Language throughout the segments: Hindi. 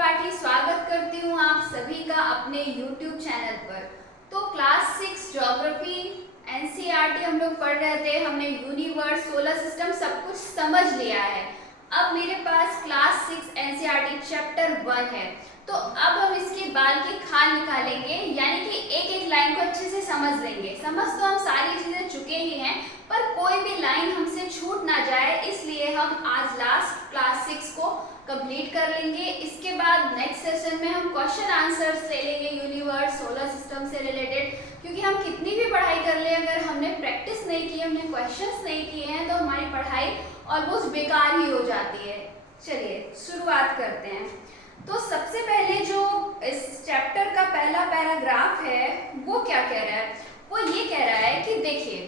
त्रिपाठी स्वागत करती हूँ आप सभी का अपने YouTube चैनल पर। तो क्लास 6 ज्योग्राफी एनसीईआरटी हम लोग पढ़ रहे थे। हमने यूनिवर्स, सोलर सिस्टम सब कुछ समझ लिया है। अब मेरे पास क्लास 6 एनसीईआरटी चैप्टर 1 है। तो अब हम इसके बाल की खाल निकालेंगे, यानी कि एक एक लाइन को अच्छे से समझ लेंगे। समझ तो हम सारी चीजें चुके ही हैं, पर कोई भी लाइन हमसे छूट ना जाए, इसलिए हम आज लास्ट क्लास 6 को कंप्लीट कर लेंगे। इसके बाद नेक्स्ट सेशन में हम क्वेश्चन आंसर्स ले लेंगे यूनिवर्स, सोलर सिस्टम से रिलेटेड, क्योंकि हम कितनी भी पढ़ाई कर ले, अगर हमने प्रैक्टिस नहीं की, हमने क्वेश्चंस नहीं किए हैं, तो हमारी पढ़ाई ऑलमोस्ट बेकार ही हो जाती है। चलिए शुरुआत करते हैं। तो सबसे पहले जो इस चैप्टर का पहला पैराग्राफ है वो क्या कह रहा है? वो ये कह रहा है कि देखिए,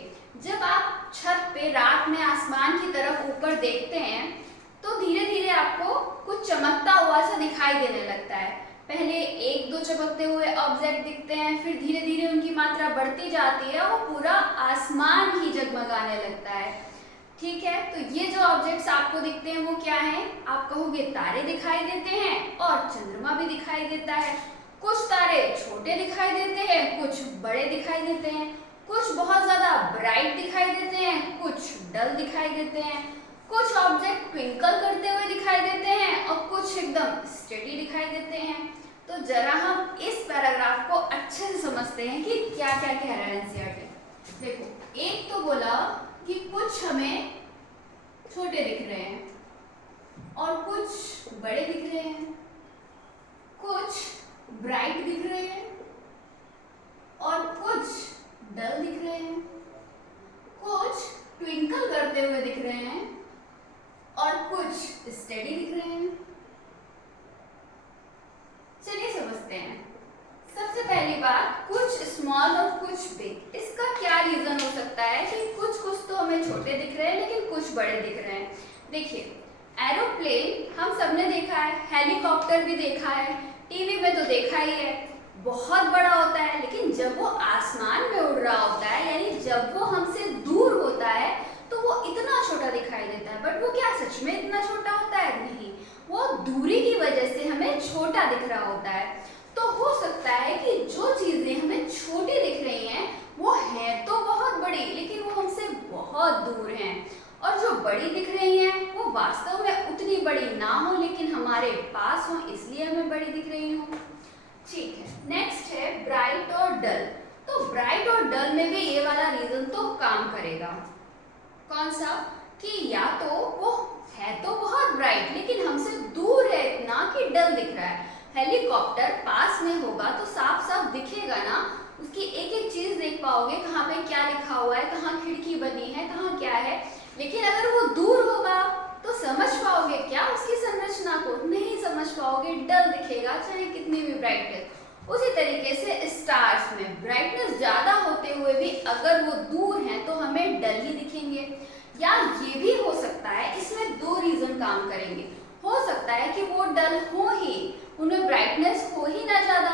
जब आप छत पे रात में आसमान की तरफ ऊपर देखते हैं तो धीरे धीरे आपको कुछ चमकता हुआ सा दिखाई देने लगता है। पहले एक दो चमकते हुए ऑब्जेक्ट दिखते हैं, फिर धीरे धीरे उनकी मात्रा बढ़ती जाती है और पूरा आसमान ही जगमगाने लगता है। ठीक है, तो ये जो ऑब्जेक्ट्स आपको दिखते हैं वो क्या हैं? आप कहोगे तारे दिखाई देते हैं और चंद्रमा भी दिखाई देता है। कुछ तारे छोटे दिखाई देते हैं, कुछ बड़े दिखाई देते हैं, कुछ बहुत ज्यादा ब्राइट दिखाई देते हैं, कुछ डल दिखाई देते हैं, कुछ ऑब्जेक्ट ट्विंकल करते हुए दिखाई देते हैं और कुछ एकदम स्टेडी दिखाई देते हैं। तो जरा हम इस पैराग्राफ को अच्छे से समझते हैं कि क्या क्या कह रहा है एनसीईआरटी। देखो, एक तो बोला कि कुछ हमें छोटे दिख रहे हैं और कुछ बड़े दिख रहे हैं, कुछ ब्राइट दिख रहे हैं और कुछ डल दिख रहे हैं, कुछ ट्विंकल करते हुए दिख रहे हैं और कुछ स्टेडी दिख रहे हैं। चलिए समझते हैं। सबसे पहली बात, कुछ स्मॉल और कुछ बिग। इसका क्या रीजन हो सकता है कि कुछ तो हमें छोटे दिख रहे हैं लेकिन कुछ बड़े दिख रहे हैं। देखिए, एरोप्लेन हम सबने देखा है, हेलीकॉप्टर भी देखा है, टीवी में तो देखा ही है, बहुत बड़ा होता है, लेकिन जब वो आसमान में उड़ रहा होता है, यानी जब वो हमसे दूर होता है तो वो इतना छोटा दिखाई देता है। बट वो क्या सच में इतना छोटा होता है? नहीं, वो दूरी की वजह से हमें छोटा दिख रहा होता है। तो हो सकता है कि जो चीजें हमें छोटी दिख रही हैं वो है तो बहुत बड़ी, लेकिन वो हमसे बहुत दूर हैं, और जो बड़ी दिख रही हैं वो वास्तव में उतनी बड़ी ना हो लेकिन हमारे पास हो, इसलिए हमें बड़ी दिख रही हो। ठीक है, नेक्स्ट है ब्राइट और डल। तो ब्राइट और डल में भी ये वाला रीजन तो काम करेगा। कौन सा? कि या तो वो है तो बहुत ब्राइट लेकिन हमसे दूर है इतना कि डल दिख रहा है। हेलीकॉप्टर पास में होगा तो साफ साफ दिखेगा ना, उसकी एक एक चीज देख पाओगे, कहाँ पे क्या लिखा हुआ है, कहाँ खिड़की बनी है, कहाँ क्या है। लेकिन अगर वो दूर होगा तो समझ पाओगे क्या उसकी संरचना को? नहीं समझ पाओगे, डल दिखेगा चाहे कितनी भी ब्राइट है। उसी तरीके से स्टार्स में ब्राइटनेस ज्यादा होते हुए भी अगर वो दूर हैं तो हमें डल ही दिखेंगे। या ये भी हो सकता है, इसमें दो रीजन काम करेंगे। हो सकता है कि वो डल हो ही, उनमें ब्राइटनेस हो ही ना ज्यादा।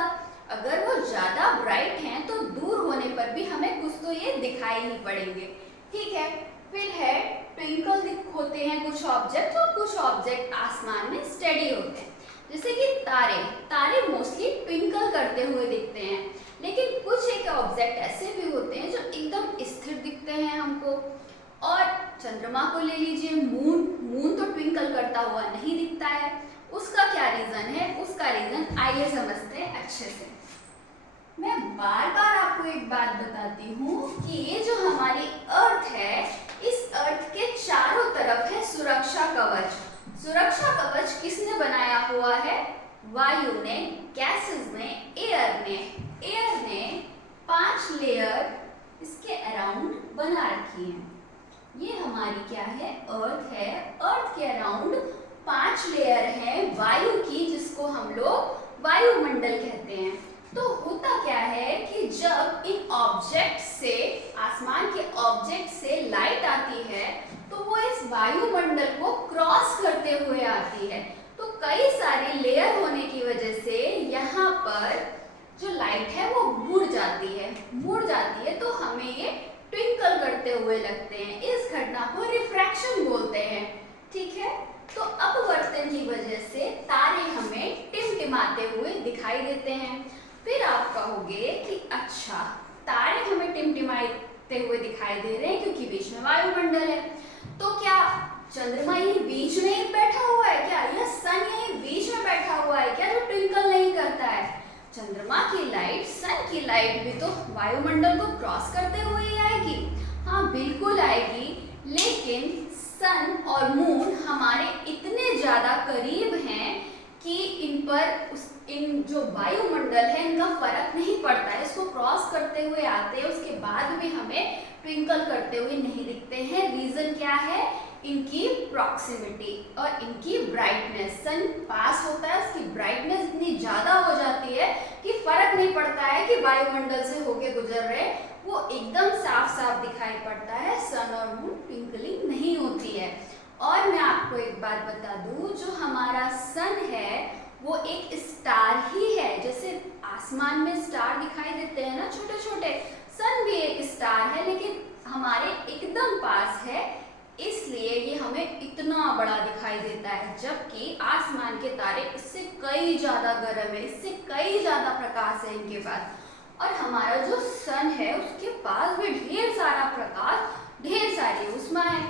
अगर वो ज्यादा ब्राइट हैं तो दूर होने पर भी हमें कुछ तो ये दिखाई ही पड़ेंगे। ठीक है, फिर है ट्विंकल होते हैं कुछ ऑब्जेक्ट, और कुछ ऑब्जेक्ट आसमान में स्टेडी होते हैं, जैसे कि तारे। तारे मोस्टली ट्विंकल करते हुए दिखते हैं, लेकिन कुछ एक ऑब्जेक्ट ऐसे भी होते हैं जो एकदम स्थिर दिखते हैं हमको। और चंद्रमा को ले लीजिए, मून तो ट्विंकल करता हुआ नहीं दिखता है। उसका क्या रीजन है? उसका रीजन आइए समझते हैं अच्छे से। मैं बार बार आपको एक बात बताती हूँ कि ये जो हमारी अर्थ है, इस अर्थ के चारों तरफ है सुरक्षा कवच। सुरक्षा कवच किसने बनाया हुआ है? वायु ने, गैसेस ने, एयर ने। एयर ने 5 लेयर इसके अराउंड बना रखी है। ये हमारी क्या है? अर्थ है। अर्थ के अराउंड 5 लेयर है वायु की, जिसको हम लोग वायुमंडल कहते हैं। तो होता क्या है कि जब इन ऑब्जेक्ट से, आसमान के ऑब्जेक्ट से लाइट आती है तो वो इस वायुमंडल को क्रॉस करते हुए आती है। तो कई सारी लेयर होने की वजह से यहाँ पर जो लाइट है वो मुड़ जाती है, तो हमें ये ट्विंकल करते हुए लगते हैं। इस घटना को रिफ्रैक्शन बोलते हैं। ठीक है, तो अपवर्तन की वजह से तारे हमें टिम चमकते हुए दिखाई दे रहे हैं क्योंकि बीच में वायुमंडल है। तो क्या चंद्रमा यही बीच में ही बैठा हुआ है क्या, या सन यही बीच में बैठा हुआ है क्या जो ट्विंकल नहीं करता है? चंद्रमा की लाइट, सन की लाइट भी तो वायुमंडल को क्रॉस करते हुए ही आएगी। हाँ बिल्कुल आएगी, लेकिन सन और मून हमारे इतने ज्यादा करीब हैं कि इन जो वायुमंडल है इनका फर्क नहीं पड़ता है। इसको क्रॉस करते हुए आते हैं, उसके बाद भी हमें ट्विंकल करते हुए नहीं दिखते हैं। रीजन क्या है? इनकी प्रॉक्सिमिटी और इनकी ब्राइटनेस। सन पास होता है, उसकी ब्राइटनेस इतनी ज्यादा हो जाती है कि फर्क नहीं पड़ता है कि वायुमंडल से होके गुजर रहे, वो एकदम साफ साफ दिखाई पड़ता है। सन और मून ट्विंकलिंग नहीं होती है। और मैं आपको एक बात बता दूं, जो हमारा सन है वो एक स्टार ही है। जैसे आसमान में स्टार दिखाई देते हैं ना छोटे छोटे, सन भी एक स्टार है लेकिन हमारे एकदम पास है, इसलिए ये हमें इतना बड़ा दिखाई देता है। जबकि आसमान के तारे इससे कई ज्यादा गर्म है, इससे कई ज्यादा प्रकाश है इनके पास। और हमारा जो सन है उसके पास भी ढेर सारा प्रकाश, ढेर सारी ऊष्मा है।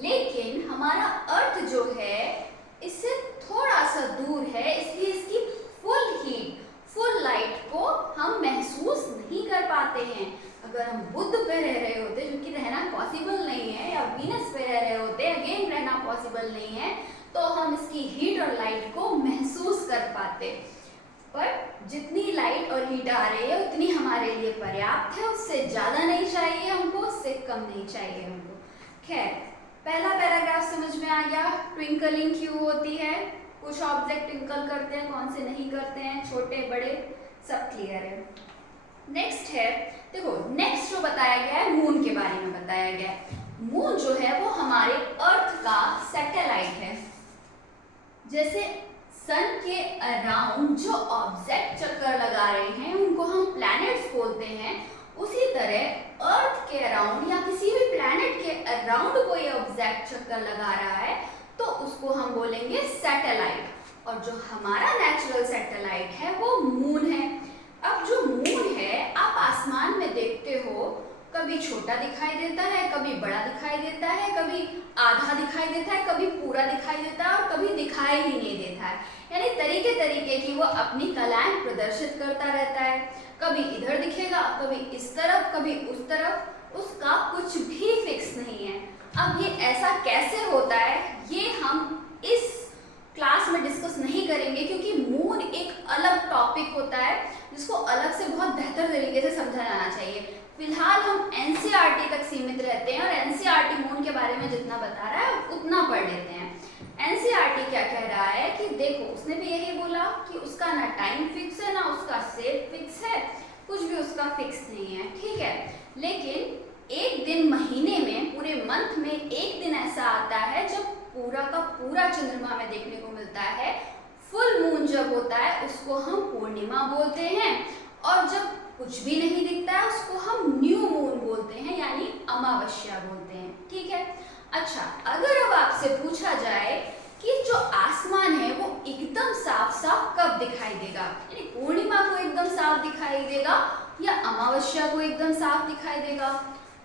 लेकिन हमारा अर्थ जो है इससे थोड़ा सा दूर है, इसलिए इसकी फुल हीट, फुल लाइट को हम महसूस नहीं कर पाते हैं। अगर हम बुध पे रह रहे होते, जो कि रहना पॉसिबल नहीं है, या वीनस पे रह रहे होते, अगेन रहना पॉसिबल नहीं है, तो हम इसकी हीट और लाइट को महसूस कर पाते। पर जितनी लाइट और हीट आ रही है उतनी हमारे लिए पर्याप्त है, उससे ज्यादा नहीं चाहिए हमको, उससे कम नहीं चाहिए हमको। खैर, पहला पैराग्राफ समझ में आ गया, ट्विंकलिंग क्यों होती है, कुछ ऑब्जेक्ट ट्विंकल करते हैं, कौन से नहीं करते हैं, छोटे बड़े सब क्लियर है। नेक्स्ट है, देखो नेक्स्ट जो बताया गया है मून के बारे में बताया गया है। मून जो है वो हमारे अर्थ का सैटेलाइट है। जैसे सन के अराउंड जो ऑब्जेक्ट चक्कर लगा रहे हैं उनको हम प्लैनेट्स बोलते हैं, उसी तरह अर्थ के अराउंड या किसी भी प्लैनेट के अराउंड कोई ऑब्जेक्ट चक्कर लगा रहा है तो उसको हम बोलेंगे सैटेलाइट। और जो हमारा नेचुरल सैटेलाइट है वो मून है। अब जो मून है आप आसमान में देखते हो, कभी छोटा दिखाई देता है, कभी बड़ा दिखाई देता है, कभी आधा दिखाई देता है, कभी पूरा दिखाई देता है और कभी दिखाई ही नहीं देता है। यानी तरीके तरीके की वो अपनी कलाएं प्रदर्शित करता रहता है। कभी इधर दिखेगा, कभी इस तरफ, कभी उस तरफ, उसका कुछ भी फिक्स नहीं है। अब ये ऐसा कैसे होता है ये हम इस क्लास में डिस्कस नहीं करेंगे, क्योंकि मून एक अलग टॉपिक होता है जिसको अलग से बहुत बेहतर तरीके से समझा जाना चाहिए। फिलहाल हम एनसीईआरटी तक सीमित रहते हैं और एनसीईआरटी मून के बारे में जितना बता रहा है उतना पढ़ लेते हैं। एनसीईआरटी क्या कह रहा है कि देखो, उसने भी यही बोला कि उसका ना टाइम फिक्स है ना उसका सेट फिक्स है, कुछ भी उसका फिक्स नहीं है, ठीक है। लेकिन एक दिन महीने में, पूरे मंथ में एक दिन ऐसा आता है जब पूरा का पूरा चंद्रमा में देखने को मिलता है। फुल मून जब होता है उसको हम पूर्णिमा बोलते हैं, और जब कुछ भी नहीं दिखता है उसको हम न्यू मून बोलते हैं, यानी अमावस्या बोलते हैं, ठीक है। अच्छा, अगर अब आपसे पूछा जाए कि जो आसमान है वो एकदम साफ साफ कब दिखाई देगा, यानी पूर्णिमा को एकदम साफ दिखाई देगा या अमावस्या को एकदम साफ दिखाई देगा,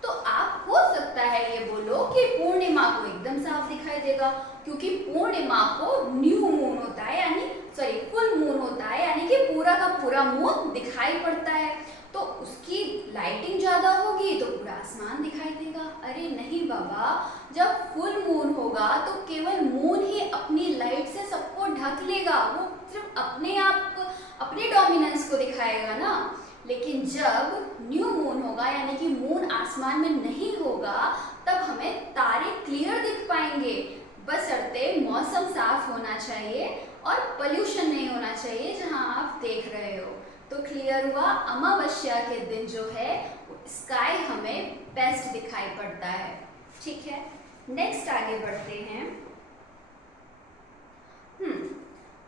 तो आप हो सकता है ये बोलो कि पूर्णिमा को एकदम साफ दिखाई देगा, क्योंकि पूर्णिमा को न्यू मून होता है, यानी सॉरी फुल मून होता है, यानी कि पूरा का पूरा मून दिखाई पड़ता है, तो उसकी लाइटिंग ज्यादा होगी तो पूरा आसमान दिखाई देगा। अरे नहीं बाबा, जब फुल मून होगा तो केवल मून ही अपनी लाइट से सबको ढक लेगा, वो सिर्फ अपने आप को, अपने डोमिनेंस को दिखाएगा ना। लेकिन जब न्यू मून होगा, यानी कि मून आसमान में नहीं होगा, तब हमें तारे क्लियर दिख पाएंगे, बशर्ते मौसम साफ होना चाहिए और पोल्यूशन नहीं होना चाहिए जहां आप देख रहे हो। तो क्लियर हुआ, अमावस्या के दिन जो है स्काई हमें बेस्ट दिखाई पड़ता है, ठीक है। नेक्स्ट आगे बढ़ते हैं।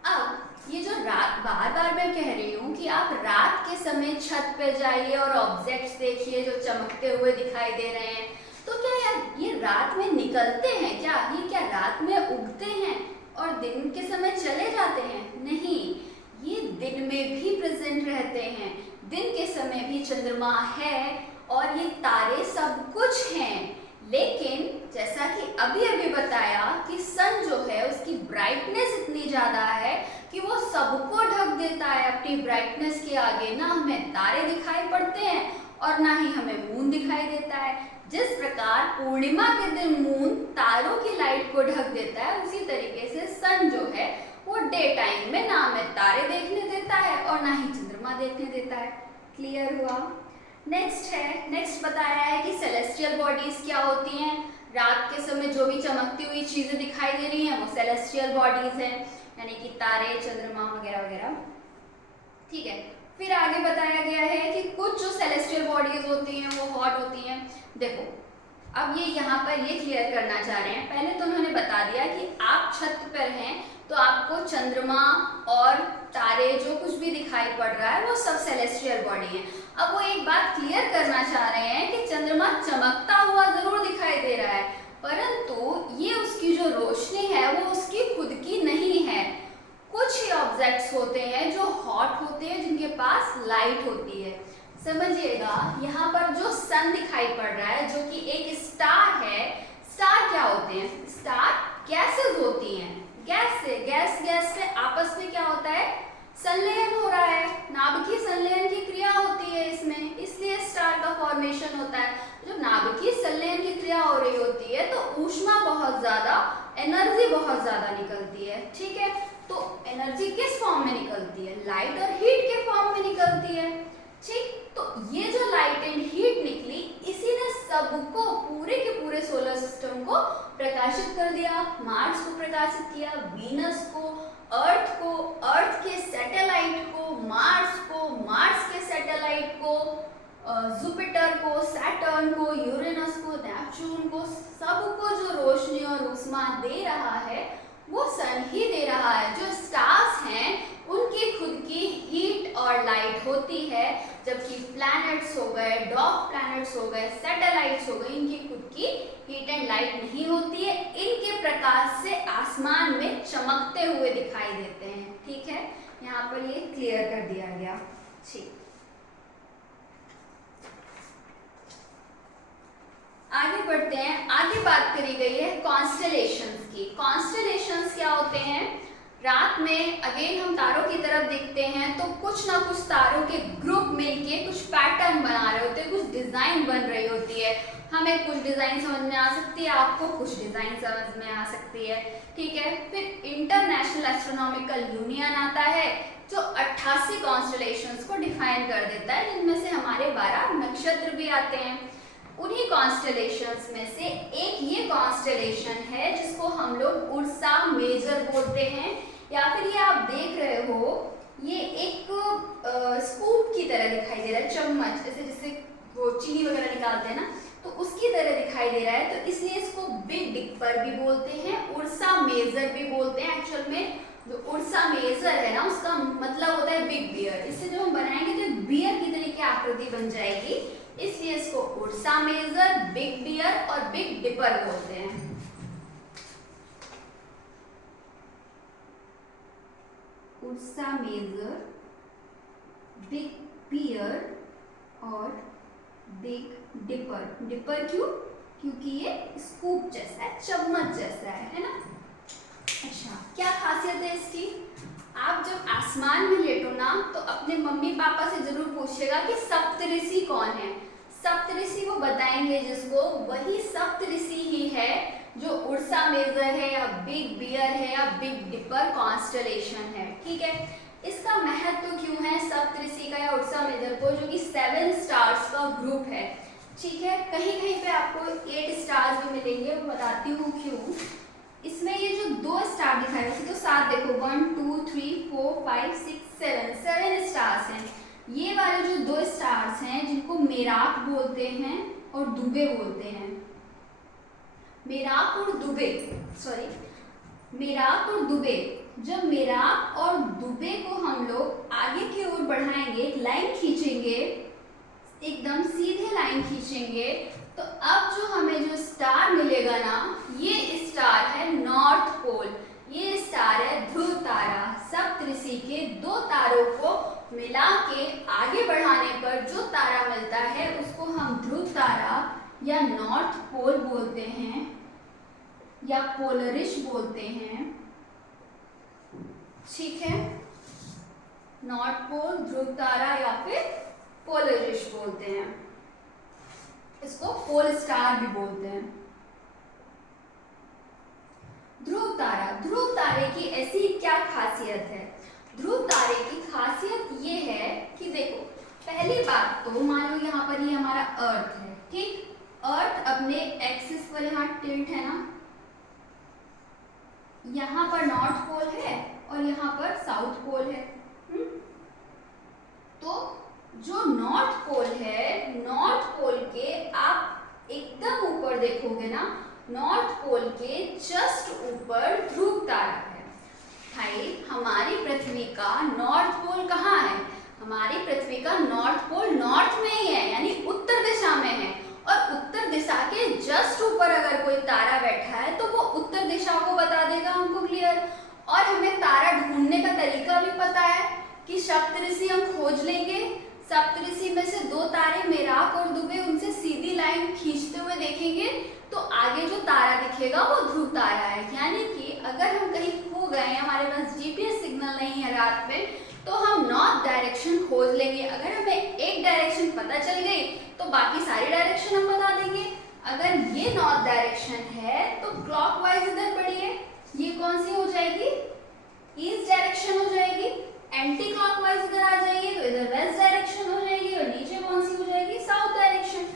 अब ये जो रात, बार बार मैं कह रही हूँ कि आप रात के समय छत पे जाइए और ऑब्जेक्ट्स देखिए जो चमकते हुए दिखाई दे रहे हैं, तो क्या यार ये रात में निकलते हैं क्या, ये क्या रात में उगते हैं और दिन के समय चले जाते हैं? नहीं, ये दिन में भी प्रेजेंट रहते हैं। दिन के समय भी चंद्रमा है और ये तारे सब कुछ हैं, लेकिन जैसा कि अभी अभी बताया कि सन जो है उसकी ब्राइटनेस इतनी ज़्यादा है कि वो सबको ढक देता है अपनी ब्राइटनेस के आगे। ना हमें तारे दिखाई पड़ते हैं और ना ही हमें मून दिखाई देता है। जिस प्रकार पूर्णिमा के दिन मून तारों की लाइट को ढक देता है, उसी तरीके से सन जो है वो डे टाइम में ना हमें तारे देखने देता है और ना ही चंद्रमा देखने देता है। क्लियर हुआ? नेक्स्ट बताया है कि सेलेस्टियल बॉडीज क्या होती हैं। रात के समय जो भी चमकती हुई चीजें दिखाई दे रही हैं वो सेलेस्टियल बॉडीज हैं, यानी कि तारे, चंद्रमा वगैरह वगैरह। ठीक है, फिर आगे बताया गया है कि कुछ जो सेलेस्टियल बॉडीज होती हैं वो हॉट होती हैं। देखो, अब ये यहाँ पर ये क्लियर करना चाह रहे हैं। पहले तो उन्होंने बता दिया कि आप छत पर हैं तो आपको चंद्रमा और तारे जो कुछ भी दिखाई पड़ रहा है वो सब सेलेस्टियल बॉडी है। अब वो एक बात क्लियर करना चाह रहे हैं कि चंद्रमा चमकता हुआ जरूर दिखाई दे रहा है, परंतु ये उसकी जो रोशनी है वो उसकी खुद की नहीं है। कुछ ही ऑब्जेक्ट्स होते हैं जो हॉट होते हैं, जिनके पास लाइट होती है। समझिएगा, यहाँ पर जो सन दिखाई पड़ रहा है जो कि एक स्टार है। स्टार क्या होते हैं? स्टार गैसेस होती हैं। गैस से आपस में क्या होता है? संलयन हो रहा है, नाभिकीय संलयन की क्रिया होती है इसमें, इसलिए स्टार का फॉर्मेशन होता है। जब नाभिकीय संलयन की क्रिया हो रही होती है तो ऊष्मा बहुत ज्यादा, एनर्जी बहुत ज्यादा निकलती है। ठीक है, तो एनर्जी किस फॉर्म में निकलती है? लाइट और हीट के फॉर्म में निकलती है। ठीक, तो ये जो लाइट एंड हीट निकली, इसी ने सबको, पूरे के पूरे सोलर सिस्टम को प्रकाशित कर दिया। मार्स को प्रकाशित किया, वीनस को, अर्थ के सैटेलाइट को, मार्स के सैटेलाइट को, जुपिटर को, सैटर्न को, यूरेनस को, नेपच्यून को, सबको जो रोशनी और ऊष्मा दे रहा है वो सन ही दे रहा है। जो स्टार्स हैं उनकी खुद की हीट और लाइट होती है, जबकि प्लैनेट्स हो गए, डॉग प्लैनेट्स हो गए, सैटेलाइट्स हो गए, इनकी खुद की हीट एंड लाइट नहीं होती है। इनके प्रकाश से आसमान में चमकते हुए दिखाई देते हैं। ठीक है, यहाँ पर ये क्लियर कर दिया गया। ठीक, आगे बढ़ते हैं। आगे बात करी गई है कॉन्स्टेलेशंस की। कॉन्स्टेलेशंस क्या होते हैं? रात में अगेन हम तारों की तरफ देखते हैं तो कुछ ना कुछ तारों के ग्रुप मिलके कुछ पैटर्न बना रहे होते हैं, कुछ डिजाइन बन रही होती है। हमें कुछ डिजाइन समझ में आ सकती है, आपको कुछ डिजाइन समझ में आ सकती है। ठीक है, फिर इंटरनेशनल एस्ट्रोनॉमिकल यूनियन आता है जो 88 कॉन्स्टेलेशंस को डिफाइन कर देता है, जिनमें से हमारे 12 नक्षत्र भी आते हैं। उन्हीं कॉन्स्टेलेशंस में से एक ये कॉन्स्टेलेशन है जिसको हम लोग उर्सा मेजर बोलते हैं, या फिर ये आप देख रहे हो ये एक स्कूप की तरह दिखाई दे रहा है, चम्मच जैसे जिससे वो चीनी वगैरह निकालते हैं ना, तो उसकी तरह दिखाई दे रहा है। तो इसलिए इसको बिग डिपर भी बोलते हैं, उर्सा मेजर भी बोलते हैं। एक्चुअल में जो उर्सा मेजर है ना, उसका मतलब होता है बिग बियर। इससे जब हम बनाएंगे तो बियर की तरह की आकृति बन जाएगी, इसलिए इसको उर्सा मेजर, बिग बियर और बिग डिपर बोलते हैं। उर्सा मेजर, बिग बियर और बिग डिपर। डिपर क्यों? क्योंकि ये स्कूप जैसा है, चम्मच जैसा है ना। अच्छा, क्या खासियत है इसकी? आप जब आसमान में लेटो ना तो अपने मम्मी पापा से जरूर पूछिएगा कि सप्तऋषि कौन है। सप्तऋषि वो बताएंगे जिसको, वही सप्तऋषि ही है जो उर्सा मेजर है या बिग बियर है या बिग डिपर कॉन्स्टेलेशन है। ठीक है, इसका महत्व क्यों है सप्तऋषि का या उर्सा मेजर को, जो कि 7 स्टार्स का ग्रुप है। ठीक है, कहीं कहीं पे आपको 8 स्टार्स भी मिलेंगे, वो बताती हूँ क्यों। इसमें ये जो 2 स्टार दिखाए वैसे तो 7, देखो 1 2 3 4 5 6 7 स्टार्स हैं। ये वाले जो 2 स्टार्स हैं जिनको मेराक बोलते हैं और दुबे बोलते हैं। मेराक और दुबे, सॉरी मेराक और दुबे। जब मेराक और दुबे को हम लोग आगे की ओर बढ़ाएंगे, एक लाइन खींचेंगे, एकदम सीधे लाइन खींचेंगे, तो अब जो हमें जो स्टार मिलेगा ना, ये स्टार है नॉर्थ पोल। ये स्टार है ध्रुव तारा। सप्तऋषि के 2 तारों को मिला के आगे बढ़ाने पर जो तारा मिलता है उसको हम ध्रुव बोलते हैं या पोलरिश बोलते हैं, ठीक है। नॉर्थ पोल, ध्रुव तारा या फिर पोलरिश बोलते हैं, इसको पोल स्टार भी बोलते हैं। ध्रुव तारा, ध्रुव तारे की ऐसी क्या खासियत है? ध्रुव तारे की खासियत ये है कि देखो, पहली बात तो मान लो यहाँ पर ये हमारा अर्थ है, ठीक। अर्थ अपने एक्सिस पर यहाँ टिल्ट है ना, यहाँ पर नॉर्थ पोल है और यहाँ पर साउथ पोल है। तो जो नॉर्थ पोल है, नॉर्थ पोल के आप एकदम ऊपर देखोगे ना, नॉर्थ पोल के जस्ट ऊपर ध्रुव तारा है। भाई हमारी पृथ्वी का नॉर्थ पोल कहाँ है? हमारी पृथ्वी का नॉर्थ पोल नॉर्थ में ही है, यानी उत्तर दिशा में है। और उत्तर दिशा के जस्ट ऊपर अगर कोई तारा बैठा है तो वो उत्तर दिशा को बता देगा हमको, क्लियर। और हमें तारा ढूंढने का तरीका भी पता है कि सप्तऋषि हम खोज लेंगे, सप्तऋषि में से 2 तारे मेराक और दुबे, उनसे सीधी लाइन खींचते हुए देखेंगे तो आगे जो तारा दिखेगा वो ध्रुव तारा है। यानी कि अगर हम कहीं खो गए, हमारे पास जीपीएस सिग्नल नहीं है रात में, तो हम नॉर्थ डायरेक्शन खोज लेंगे। अगर हमें एक डायरेक्शन पता चल गई तो बाकी सारी डायरेक्शन हम बता देंगे। अगर ये नॉर्थ डायरेक्शन है तो क्लॉकवाइज इधर बढ़िए, ये कौन सी हो जाएगी? ईस्ट डायरेक्शन हो जाएगी। एंटी क्लॉकवाइज इधर आ जाइए तो इधर वेस्ट डायरेक्शन हो जाएगी, और नीचे कौन सी हो जाएगी? South direction.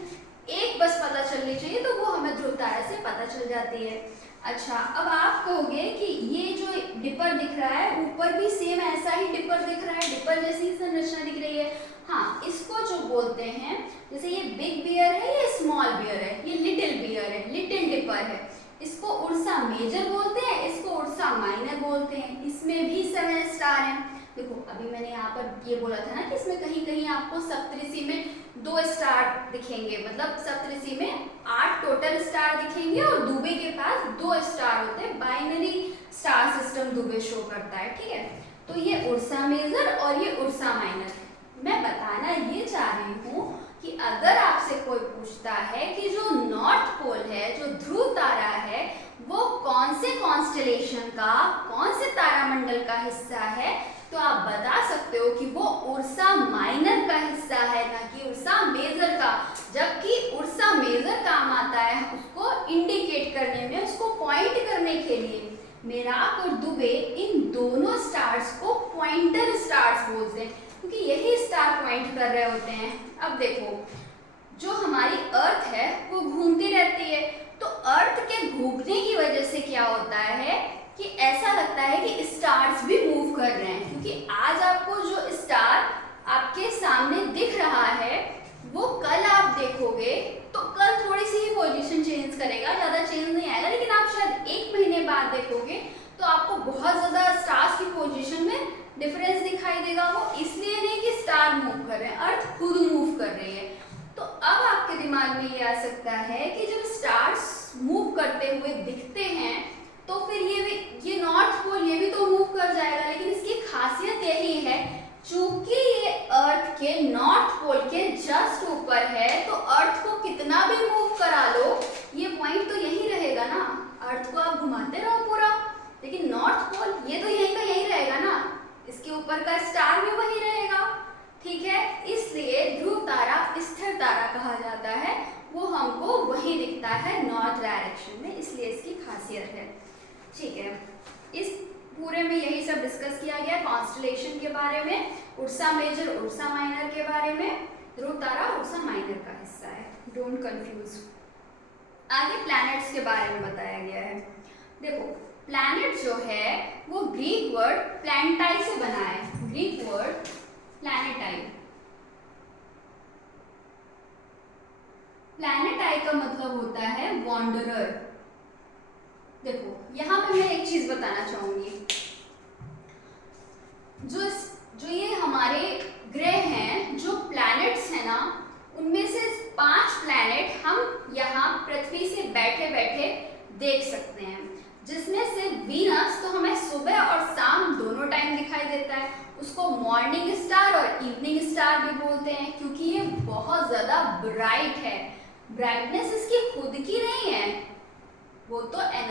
एक बस पता चलनी चाहिए तो वो हमें ध्रुव तारा से पता चल जाती है। अच्छा, अब आप कहोगे कि ये जो डिपर दिख रहा है, ऊपर भी सेम ऐसा ही डिपर दिख रहा है, डिपर जैसी संरचना दिख रही है। हाँ, इसको जो बोलते हैं, जैसे ये बिग बियर है, ये स्मॉल बियर है, ये लिटिल बियर है, लिटिल डिपर है। इसको उर्सा मेजर बोलते हैं, इसको उर्सा माइनर बोलते हैं। इसमें भी 7 स्टार हैं। देखो, अभी मैंने यहाँ पर ये बोला था ना कि इसमें कहीं कहीं आपको सप्तऋषि में 2 स्टार दिखेंगे, मतलब सप्तऋषि में 8 टोटल स्टार दिखेंगे और दुबे के पास 2 स्टार होते हैं। Binary star system Dubey show करता है, ठीक है। तो ये उर्सा मेजर और ये उर्सा माइनर। मैं बताना ये चाह रही हूँ कि अगर आपसे कोई पूछता है कि जो नॉर्थ पोल है, जो ध्रुव तारा है, वो कौन से कॉन्स्टेलेशन का, कौन से तारामंडल का हिस्सा है, तो आप बता सकते हो कि वो उर्सा माइनर का हिस्सा है, ना कि उर्सा मेजर का। जबकि उर्सा मेजर काम आता है उसको इंडिकेट करने में, उसको पॉइंट करने के लिए। मेराक और दुबे इन दोनों स्टार्स को पॉइंटर स्टार्स बोलते हैं, क्योंकि यही स्टार पॉइंट कर रहे होते हैं। अब देखो, जो हमारी अर्थ है वो घूमती रहती है, तो अर्थ के घूमने की वजह से क्या होता है कि ऐसा लगता है कि स्टार्स भी मूव कर रहे हैं। क्योंकि आज आपको जो स्टार आपके सामने दिख रहा है, वो कल आप देखोगे तो कल थोड़ी सी ही पोजीशन चेंज करेगा, ज़्यादा चेंज नहीं आएगा। लेकिन आप शायद 1 महीने बाद देखोगे तो आपको बहुत ज़्यादा स्टार्स की पोजीशन में डिफरेंस दिखाई देगा। वो इसलिए नहीं कि स्टार मूव कर रहे हैं, अर्थ खुद मूव कर रही है। तो अब आपके दिमाग में ये आ सकता है कि जब स्टार्स मूव करते हुए दिखते हैं तो फिर ये नॉर्थ पोल ये भी तो मूव कर जाएगा। लेकिन इसकी खासियत यही है, चूंकि ये अर्थ के नॉर्थ पोल के जस्ट ऊपर है, तो अर्थ को कितना भी मूव करा लो, ये पॉइंट तो यही रहेगा ना। अर्थ को आप घुमाते रहो पूरा, लेकिन नॉर्थ पोल ये तो यही का यही रहेगा ना, इसके ऊपर का स्टार भी वही रहेगा, ठीक है। इसलिए ध्रुव तारा स्थिर तारा कहा जाता है, वो हमको वही दिखता है नॉर्थ डायरेक्शन में, इसलिए इसकी खासियत है, ठीक है। इस पूरे में यही सब डिस्कस किया गया, कॉन्स्टेलेशन के बारे में, उर्सा मेजर उर्सा माइनर के बारे में। ध्रुव तारा उर्सा माइनर का हिस्सा है, डोंट कंफ्यूज। आगे प्लैनेट्स के बारे में बताया गया है। देखो, प्लैनेट जो है वो ग्रीक वर्ड प्लैनेटाई से बना है, ग्रीक वर्ड प्लैनेटाई। प्लैनेटाई का मतलब होता है वॉन्डरर। देखो, यहाँ पे मैं एक चीज बताना चाहूंगी, जो ये हमारे ग्रह हैं, जो प्लैनेट्स हैं ना, उनमें से 5 प्लैनेट हम यहाँ पृथ्वी से बैठे बैठे देख सकते हैं। जिसमें से वीनस तो हमें सुबह और शाम दोनों टाइम दिखाई देता है, उसको मॉर्निंग स्टार और इवनिंग स्टार भी बोलते हैं, क्योंकि ये बहुत ज़्यादा ब्राइट है। ब्राइटनेस इसकी खुद की नहीं है,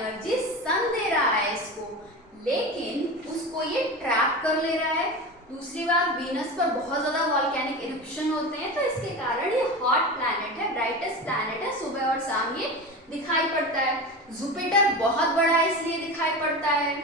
एनर्जी सन दे रहा है इसको, लेकिन उसको ये ट्रैप कर ले रहा है। दूसरी बात, वीनस पर बहुत ज्यादा वॉल्केनिक इरप्शन होते हैं, तो इसके कारण ये हॉट प्लैनेट है, ब्राइटेस्ट प्लैनेट है, सुबह और शाम ये दिखाई पड़ता है। जुपिटर बहुत बड़ा है इसलिए दिखाई पड़ता है।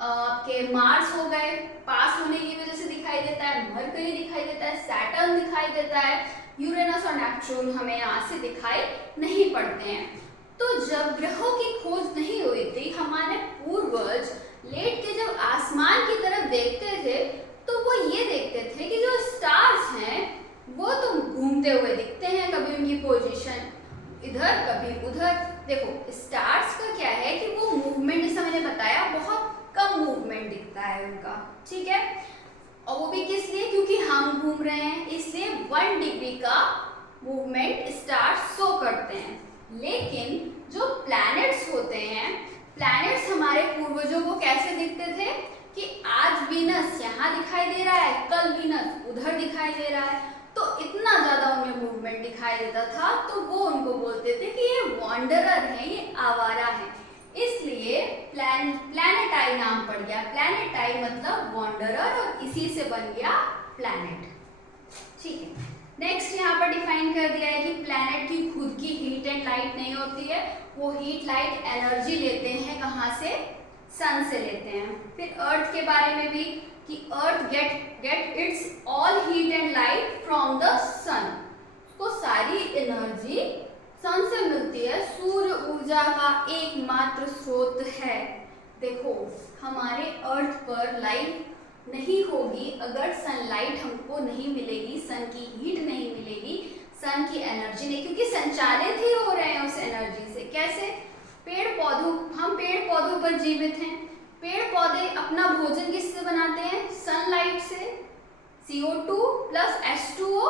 आपके मार्स हो गए, पास होने की वजह से दिखाई देता है, मरकरी दिखाई देता है, सैटर्न दिखाई देता है, यूरेनस और नेपच्यून हमें यहाँ से दिखाई नहीं पड़ते हैं। तो जब ग्रहों की खोज नहीं हुई थी, हमारे पूर्वज लेट के जब आसमान की तरफ देखते थे तो वो ये देखते थे कि जो स्टार्स हैं वो तो घूमते हुए दिखते हैं, कभी उनकी पोजीशन इधर कभी उधर। देखो स्टार्स का क्या है कि वो मूवमेंट, जैसा मैंने बताया, बहुत कम मूवमेंट दिखता है उनका, ठीक है। और वो भी किस लिए, क्योंकि हम घूम रहे हैं, इसलिए 1 डिग्री का मूवमेंट स्टार्स शो करते हैं। लेकिन जो प्लैनेट्स होते हैं, प्लैनेट्स हमारे पूर्वजों को कैसे दिखते थे कि आज वीनस यहाँ दिखाई दे रहा है, कल वीनस उधर दिखाई दे रहा है, तो इतना ज्यादा उनमें मूवमेंट दिखाई देता था, तो वो उनको बोलते थे कि ये वॉन्डरर है, ये आवारा है, इसलिए प्लैनेटाई नाम पड़ गया। प्लैनेटाई मतलब वॉन्डरर, और इसी से बन गया प्लैनेट, ठीक है। नेक्स्ट यहाँ पर डिफाइन कर दिया है कि प्लैनेट की खुद की हीट एंड लाइट नहीं होती है, वो हीट लाइट एनर्जी लेते हैं कहाँ से, सन से लेते हैं। फिर अर्थ के बारे में भी कि earth get its all heat and light from the sun, उसको सारी एनर्जी सन से मिलती है, सूर्य ऊर्जा का एकमात्र स्रोत है। देखो हमारे अर्थ पर लाइफ नहीं होगी अगर सनलाइट हमको नहीं मिलेगी, सन की हीट नहीं मिलेगी, सन की एनर्जी नहीं, क्योंकि संचालित ही हो रहे हैं उस एनर्जी से। कैसे, पेड़ पौधों, हम पेड़ पौधों पर जीवित हैं, पेड़ पौधे अपना भोजन किससे बनाते हैं, सनलाइट से। CO2 plus H2O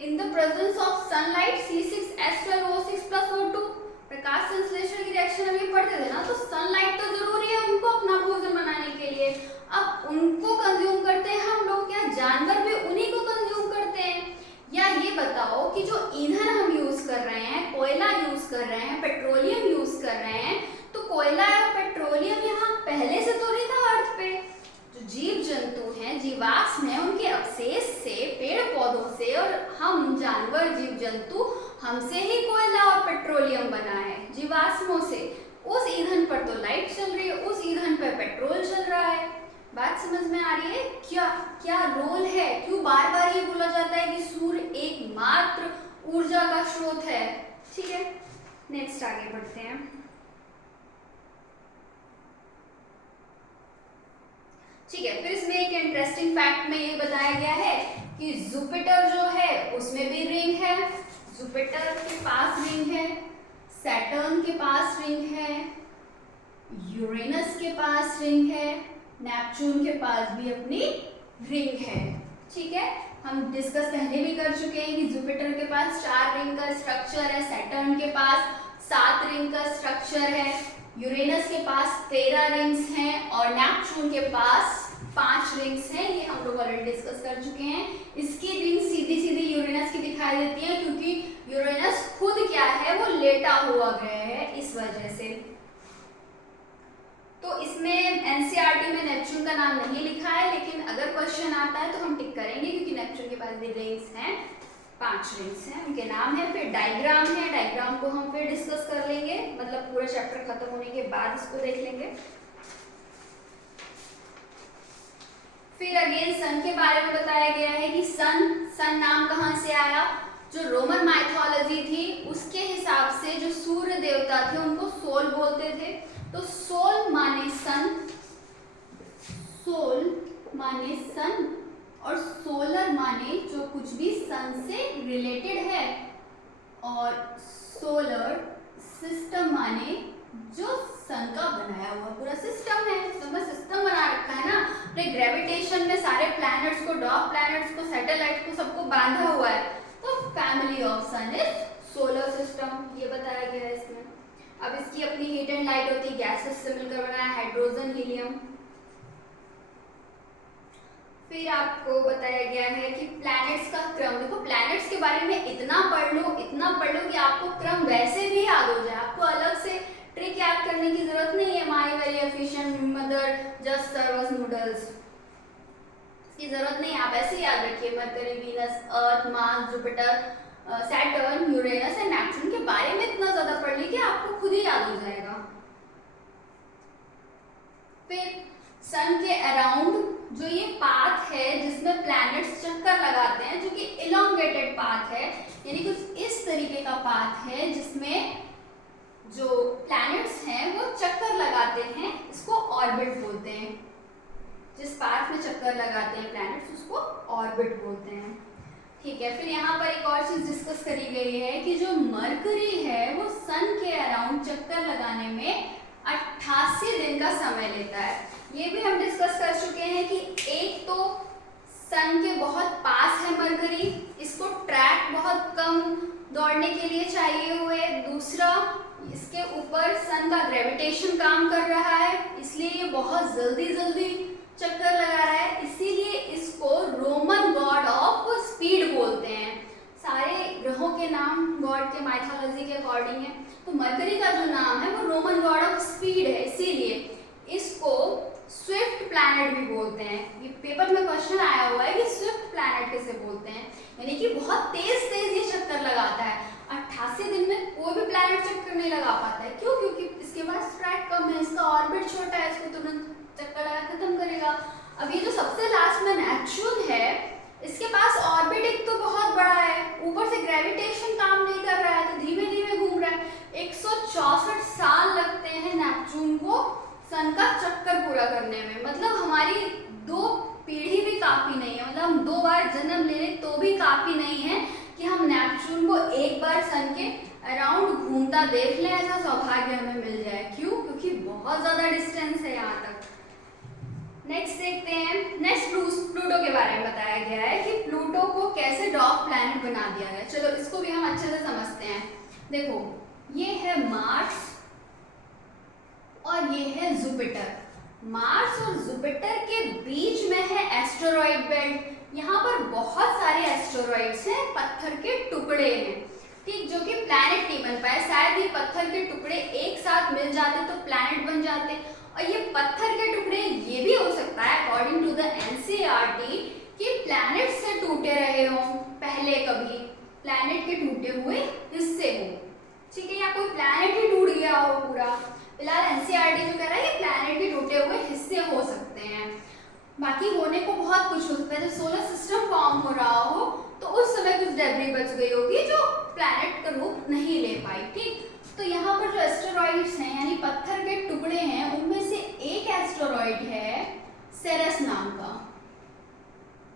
in the presence of sunlight, C6H12O6 plus O2, प्रकाश संश्लेषण की रिएक्शन अभी पढ़ते थे ना, तो सनलाइट तो जरूरी है उनको अपना भोजन बनाने के लिए। अब उनको कंज्यूम करते हैं हम लोग, क्या जानवर भी उन्हीं को कंज्यूम करते हैं? या ये बताओ कि जो ईंधन हम यूज कर रहे हैं, कोयला यूज कर रहे हैं, पेट्रोलियम यूज कर रहे हैं, तो कोयला और पेट्रोलियम यहाँ पहले से तो नहीं था अर्थ पे। जो जीव जंतु हैं, जीवाश्म हैं, उनके अवशेष से, पेड़ पौधों से, और हम जानवर जीव जंतु हमसे ही कोयला और पेट्रोलियम बना है, जीवाश्मों से। उस ईंधन पर तो लाइट चल रही है, उस ईंधन पर पेट्रोल चल रहा है। बात समझ में आ रही है? क्या क्या रोल है, क्यों बार बार ये बोला जाता है कि सूर्य एकमात्र ऊर्जा का स्रोत है, ठीक है। नेक्स्ट आगे बढ़ते हैं। ठीक है, फिर इसमें एक इंटरेस्टिंग फैक्ट में ये बताया गया है कि जुपिटर जो है उसमें भी रिंग है, जुपिटर के पास रिंग है, सैटर्न के पास रिंग है, यूरेनस के पास रिंग है, नेपच्यून के पास भी अपनी रिंग है, ठीक है। हम डिस्कस पहले भी कर चुके हैं कि जुपिटर के पास 4 रिंग का स्ट्रक्चर है, सैटर्न के पास 7 रिंग का स्ट्रक्चर है, यूरेनस के पास 13 रिंग्स हैं, और नेपच्यून के पास 5 रिंग्स हैं। ये हम लोग ऑलरेडी डिस्कस कर चुके हैं। इसकी रिंग सीधी सीधी यूरेनस की दिखाई देती है, क्योंकि यूरेनस खुद क्या है, वो लेटा हुआ ग्रह है, इस वजह से। तो इसमें एनसीईआरटी में नेपच्यून का नाम नहीं लिखा है, लेकिन अगर क्वेश्चन आता है तो हम टिक करेंगे, क्योंकि नेपच्यून के पास भी रिंग्स हैं, 5 रिंग्स हैं, उनके नाम है। फिर डायग्राम है, डायग्राम को हम फिर डिस्कस कर लेंगे, मतलब पूरा चैप्टर खत्म होने के बाद इसको देख लेंगे। फिर अगेन सन के बारे में बताया गया है कि सन नाम कहाँ से आया। जो रोमन माइथोलॉजी थी उसके हिसाब से जो सूर्य देवता थे उनको सोल बोलते थे, तो सोल माने सन, सोल माने सन, और सोलर माने जो कुछ भी सन से रिलेटेड है, और सोलर सिस्टम माने जो सन का बनाया हुआ पूरा सिस्टम है। सन का सिस्टम बना रखा है ना, अपने ग्रेविटेशन में सारे प्लैनेट्स को, डॉग प्लैनेट्स को, सैटेलाइट को, सबको बांधा हुआ है, तो family of sun is solar system, ये बताया गया है इसमें। अब इसकी अपनी हीट एंड लाइट होती है, गैसेस से मिलकर बना है, हाइड्रोजन, हीलियम। फिर आपको बताया गया है कि प्लैनेट्स का क्रम, देखो प्लैनेट्स के बारे में इतना पढ़ लो कि आपको क्रम वैसे भी याद हो जाए, आपको अलग से ट्रिक याद की जरूरत नहीं, आप ऐसे याद रखिए mercury, Venus, earth, Mars, Jupiter, Saturn, Uranus and Neptune के बारे में इतना ज्यादा पढ़ लीजिए आपको खुद ही याद हो जाएगा। फिर सन के अराउंड जो ये पाथ है जिसमें प्लैनेट्स चक्कर लगाते हैं, जो कि इलोंगेटेड पाथ है, यानी कुछ इस तरीके का पाथ है जिसमें जो प्लैनेट्स हैं वो चक्कर लगाते हैं, इसको ऑर्बिट बोलते हैं। जिस पाथ में चक्कर लगाते हैं प्लैनेट्स उसको ऑर्बिट बोलते हैं। ठीक है, फिर यहाँ पर एक और चीज डिस्कस करी गई है कि जो मरकरी है वो सन के अराउंड चक्कर लगाने में 88 दिन का समय लेता है। ये भी हम डिस्कस कर चुके हैं कि एक तो सन के बहुत पास है मरकरी, इसको ट्रैक बहुत कम दौड़ने के लिए चाहिए हुए, दूसरा इसके ऊपर सन का ग्रेविटेशन काम कर रहा है इसलिए ये बहुत जल्दी जल्दी चक्कर लगा रहा है, इसीलिए इसको रोमन गॉड ऑफ स्पीड बोलते हैं। सारे ग्रहों के नाम गॉड के माइथोलॉजी के अकॉर्डिंग है, तो मरकरी का जो नाम है वो रोमन गॉड ऑफ स्पीड है, इसीलिए इसको स्विफ्ट प्लैनेट भी बोलते हैं। ये पेपर में क्वेश्चन आया हुआ है कि स्विफ्ट प्लैनेट किसे बोलते हैं, यानी कि बहुत तेज तेज ये चक्कर लगाता है। 88 दिन में कोई भी प्लैनेट चक्कर नहीं लगा पाता है, क्यों? क्योंकि इसके पास ट्रैक कम है, इसका ऑर्बिट छोटा है, इसको तुरंत चक्कर लगा खत्म करेगा। अब ये जो सबसे लास्ट में नेपच्यून है, इसके पास ऑर्बिट एक तो बहुत बड़ा है, ऊपर से ग्रेविटेशन काम नहीं कर रहा है, तो धीमे धीमे घूम रहा है। 164 साल लगते हैं नेपच्यून को सन का चक्कर पूरा करने में, मतलब हमारी 2 पीढ़ी भी काफी नहीं है, मतलब हम 2 बार जन्म ले लें तो भी काफी नहीं है कि हम नेपच्यून को एक बार सन के अराउंड घूमता देख लें, ऐसा सौभाग्य हमें मिल जाए। क्यों? क्योंकि बहुत ज्यादा डिस्टेंस है यहाँ तक। नेक्स्ट देखते हैं, नेक्स्ट प्लूटो के बारे में बताया गया है कि प्लूटो को कैसे डॉग प्लैनेट बना दिया गया। चलो इसको भी हम अच्छे से समझते हैं। देखो ये है मार्स और ये है जुपिटर। मार्स और जुपिटर के बीच में है एस्टेरॉइड बेल्ट। यहाँ पर बहुत सारे एस्टेरॉइड्स हैं, पत्थर के टुकड़े हैं, ठीक, जो कि प्लैनेट नहीं बन पाए। शायद ये पत्थर के टुकड़े एक साथ मिल जाते तो प्लैनेट बन जाते, और ये पत्थर के टुकड़े ये भी हो सकता है अकॉर्डिंग टू द एनसीईआरटी कि प्लैनेट से टूटे रहे हों पहले, कभी प्लैनेट के टूटे हुए हिस्से हो, ठीक है, या कोई प्लैनेट ही टूट गया हो पूरा। फिलहाल एनसीईआरटी जो कह रहा है कि प्लैनेट के टूटे हुए हिस्से हो सकते हैं, बाकी होने को बहुत कुछ हो सकता है। जब सोलर सिस्टम फॉर्म हो रहा हो तो उस समय कुछ डेब्री बच गई होगी जो प्लैनेट का रूप नहीं ले पाई, ठीक। तो यहाँ पर जो एस्टेरॉइड्स हैं यानी पत्थर के टुकड़े हैं, उनमें से एक एस्टेरॉइड है सेरेस नाम का।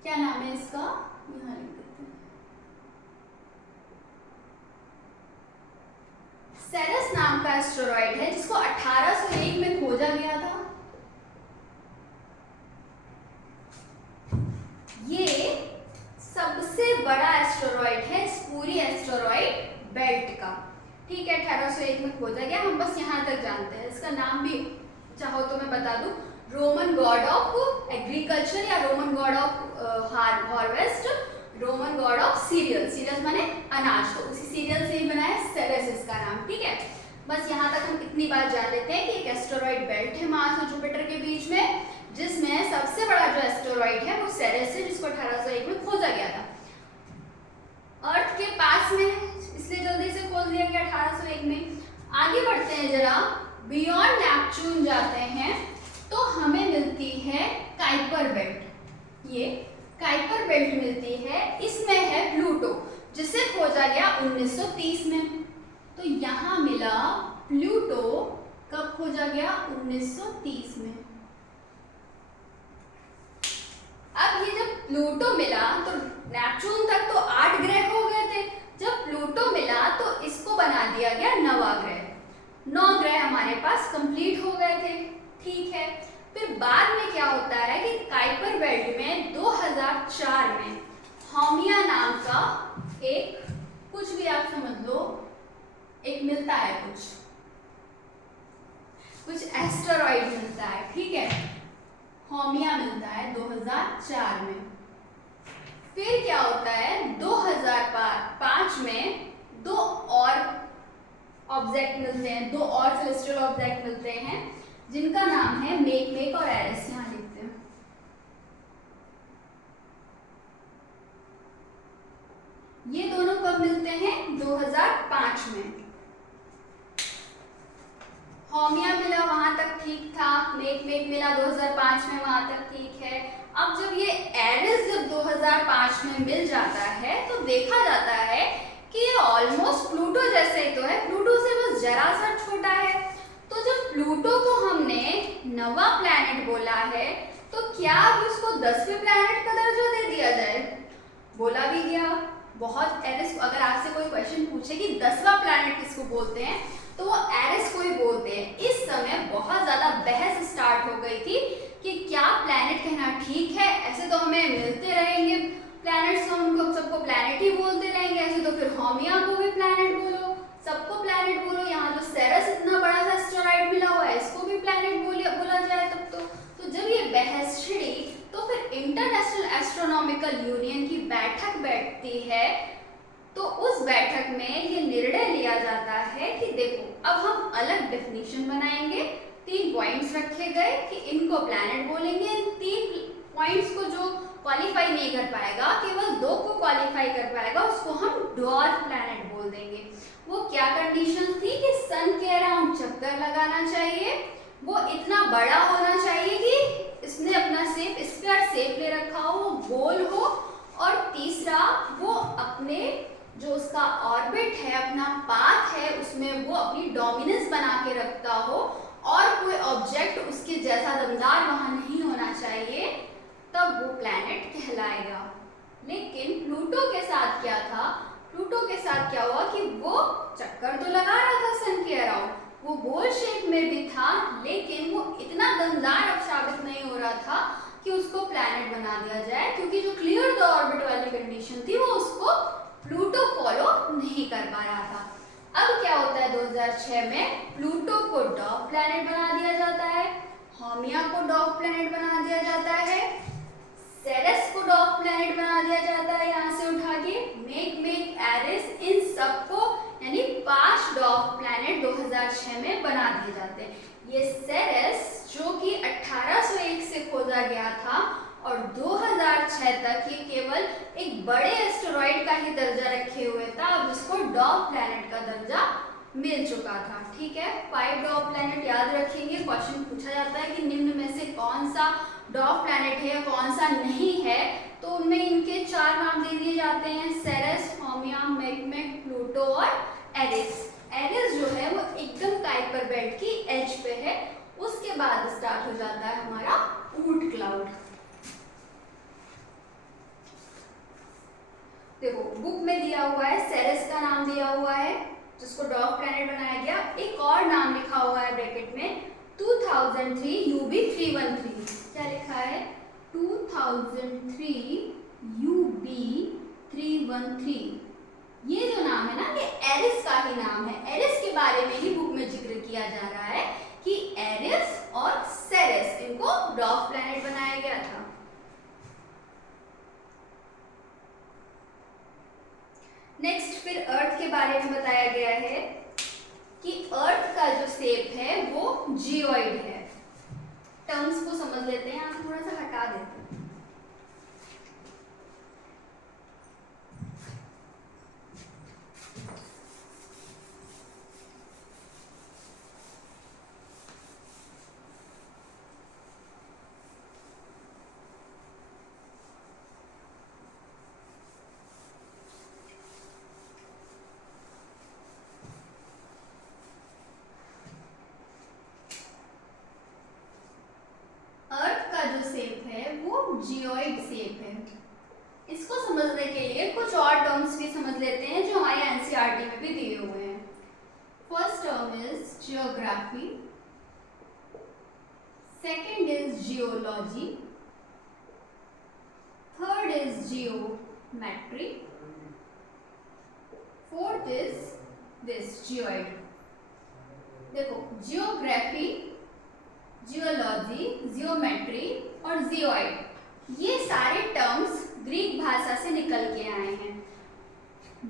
क्या नाम है इसका? यहाँ लिख देते हैं, सेरेस नाम का एस्टेरॉइड है जिसको 1801 में खोजा गया था। ये सबसे बड़ा एस्टेरॉइड है इस पूरी एस्टेरॉइड बेल्ट का, ठीक है, 1801 में खोजा गया। हम बस यहाँ तक जानते हैं, इसका नाम भी चाहो तो मैं बता दूं, रोमन गॉड ऑफ एग्रीकल्चर या Roman God of harvest, Roman God of serial, serial माने अनाज, तो उसी सीरियल से ही बना है सेरेस इसका नाम, ठीक है। बस यहाँ तक हम इतनी बात जान लेते हैं कि एक एस्टेरॉइड बेल्ट है मार्स और जुपिटर के बीच में, जिसमें सबसे बड़ा जो एस्टेरॉइड है वो सेरेस है, जिसको 1801 में खोजा गया था। अर्थ के पास में इसलिए जल्दी से खोज दिया गया 1801 में। आगे बढ़ते हैं जरा, बियॉन्ड नेपच्यून जाते हैं तो हमें मिलती है काइपर बेल्ट। ये काइपर बेल्ट मिलती है, इसमें है प्लूटो जिसे खोजा गया 1930 में। तो यहाँ मिला प्लूटो, कब खोजा गया? 1930 में। अब ये जब प्लूटो मिला तो नेपच्यून तक तो 8 ग्रह हो गए थे, जब प्लूटो मिला तो इसको बना दिया गया 9वां ग्रह। 9 ग्रह हमारे पास कंप्लीट हो गए थे, ठीक है। फिर बाद में क्या होता है कि काइपर बेल्ट में 2004 में हामिया नाम का एक, कुछ भी आप समझ लो, एक मिलता है, कुछ एस्टेरॉइड मिलता है, ठीक है, हामिया मिलता है 2004 में। फिर क्या होता है 2005 में 2 और ऑब्जेक्ट मिलते हैं, 2 और सेलेस्टियल ऑब्जेक्ट मिलते हैं जिनका नाम है मेक और एरिस। यहाँ लिखते हैं मिलते हैं 2005 में। होमिया मिला, वहां तक ठीक था। मेक मिला 2005 में, वहां तक ठीक है। अब जब ये एरिस जब 2005 में मिल जाता है तो देखा जाता है कि ये ऑलमोस्ट प्लूटो जैसे ही तो है, प्लूटो से बस जरा सा छोटा है। तो जब प्लूटो को हमने नवा प्लैनेट बोला है तो क्या अब उसको 10वें प्लैनेट का दर्जा दे दिया जाए? बोला भी गया बहुत। एरिस को अगर आपसे कोई क्वेश्चन पूछे कि 10वां प्लैनेट किसको बोलते हैं तो वो एरिस को ही बोलते हैं। इस समय बहुत ज्यादा बहस स्टार्ट हो गई थी कि क्या प्लैनेट कहना ठीक है। ऐसे तो हमें मिलते रहेंगे प्लैनेट्स, हम उनको सबको प्लैनेट ही बोलते रहेंगे। ऐसे तो फिर होमिया को भी प्लैनेट बोलो, सबको प्लैनेट बोलो। यहाँ जो सेरस इतना बड़ा सा एस्टेरॉइड मिला हुआ है इसको भी प्लैनेट बोला जाए तब तो जब ये बहस छिड़ी तो फिर इंटरनेशनल एस्ट्रोनॉमिकल यूनियन की बैठक बैठती है। तो उस बैठक में ये निर्णय लिया जाता है कि देखो अब हम अलग डेफिनेशन बनाएंगे। 3 पॉइंट्स रखे गए कि इनको प्लैनेट बोलेंगे। इन 3 पॉइंट्स को जो क्वालिफाई नहीं कर पाएगा, केवल 2 को क्वालिफाई कर पाएगा, उसको हम ड्वार्फ प्लैनेट बोल देंगे। वो क्या कंडीशन थी कि सन के अराउंड चक्कर लगाना चाहिए, वो इतना बड़ा होना चाहिए कि इसने अपना स्फीयर शेप ले रखा हो, वो गोल हो, और तीसरा वो अपने जो उसका ऑर्बिट है, अपना पाथ है, उसमें वो अपनी डोमिनेंस बना के रखता हो और कोई ऑब्जेक्ट उसके जैसा दमदार वहां नहीं होना चाहिए, तब वो प्लैनेट कहलाएगा। लेकिन प्लूटो के साथ क्या था? प्लूटो के साथ क्या हुआ कि वो चक्कर तो लगा रहा था सन के अराउंड, वो गोल शेप में भी था, लेकिन वो इतना दमदार अब साबित नहीं हो रहा था कि उसको प्लैनेट बना दिया जाए, क्योंकि जो क्लियर द ऑर्बिट वाली कंडीशन थी वो उसको प्लूटो फॉलो नहीं कर पा रहा था। अब क्या होता है 2006 में प्लूटो को डॉर्फ प्लैनेट बना दिया जाता है, होमिया को डॉर्फ प्लैनेट बना दिया जाता है, सेरेस को डॉर्फ प्लैनेट बना दिया जाता है यहाँ से उठा के, मेक एरिस, इन सबको यानी 5 डॉर्फ प्लैनेट 2006 में बना दिए जाते हैं। ये सेरेस जो कि 1801 से खोजा गया था और 2006 तक ये केवल एक बड़े एस्टेरॉइड का ही दर्जा रखे हुए था, अब इसको डॉर्फ प्लैनेट का दर्जा मिल चुका था। ठीक है, 5 डॉर्फ प्लैनेट याद रखेंगे। क्वेश्चन पूछा जाता है कि निम्न में से कौन सा डॉर्फ प्लैनेट है, कौन सा नहीं है, तो उनमें इनके 4 नाम दे दिए जाते हैं, सेरेस, होमिया, मेक, प्लूटो और एरिस। एरिस जो है वो एकदम काइपर बेल्ट की एज पे है, उसके बाद स्टार्ट हो जाता है हमारा ऊट क्लाउड। देखो बुक में दिया हुआ है, सेरेस का नाम दिया हुआ है जिसको डॉर्फ प्लैनेट बनाया गया। एक और नाम लिखा हुआ है ब्रैकेट में 2003 UB313। क्या लिखा है? 2003 UB313। ये जो नाम है ना, ये एरिस का ही नाम है। एरिस के बारे में ही बुक में जिक्र किया जा रहा है कि एरिस और सेरेस, इनको डॉर्फ प्लैनेट बनाया गया था। नेक्स्ट फिर अर्थ के बारे में बताया गया है कि अर्थ का जो शेप है वो जियोइड है। टर्म्स को समझ लेते हैं, आप थोड़ा सा हटा देते हैं। जियोइड शेप है। इसको समझने के लिए कुछ और टर्म्स भी समझ लेते हैं जो हमारे एनसीईआरटी में भी दिए हुए हैं। First term is geography, second is geology, third is geometry, fourth is this geoid. देखो जियोग्राफी, जियोलॉजी, जियोमेट्री और जियोइड, ये सारे टर्म्स ग्रीक भाषा से निकल के आए हैं।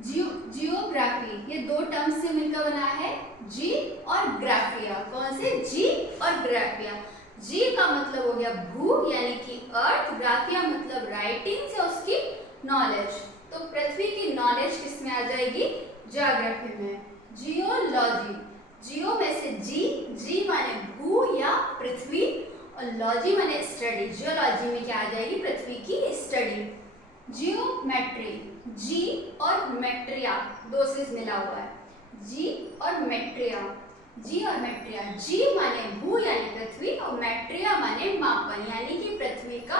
जियोग्राफी ये 2 टर्म्स से मिलकर बना है, जी और ग्राफिया। कौन से? जी और ग्राफिया। जी का मतलब हो गया भू यानी कि अर्थ, ग्राफिया मतलब राइटिंग से उसकी नॉलेज। तो पृथ्वी की नॉलेज नॉलेज किस में आ जाएगी? ज्योग्राफी में। जियोलॉजी, जियो में से जी माने भू या पृथ्वी और लॉजी माने स्टडी। जियोलॉजी में क्या आ जाएगी? पृथ्वी की स्टडी। जियोमेट्री, जी और मेट्रिया दो से मिला हुआ है, जी और मेट्रिया। जी और मेट्रिया, जी माने भू यानी पृथ्वी और मेट्रिया माने मापन यानी कि पृथ्वी का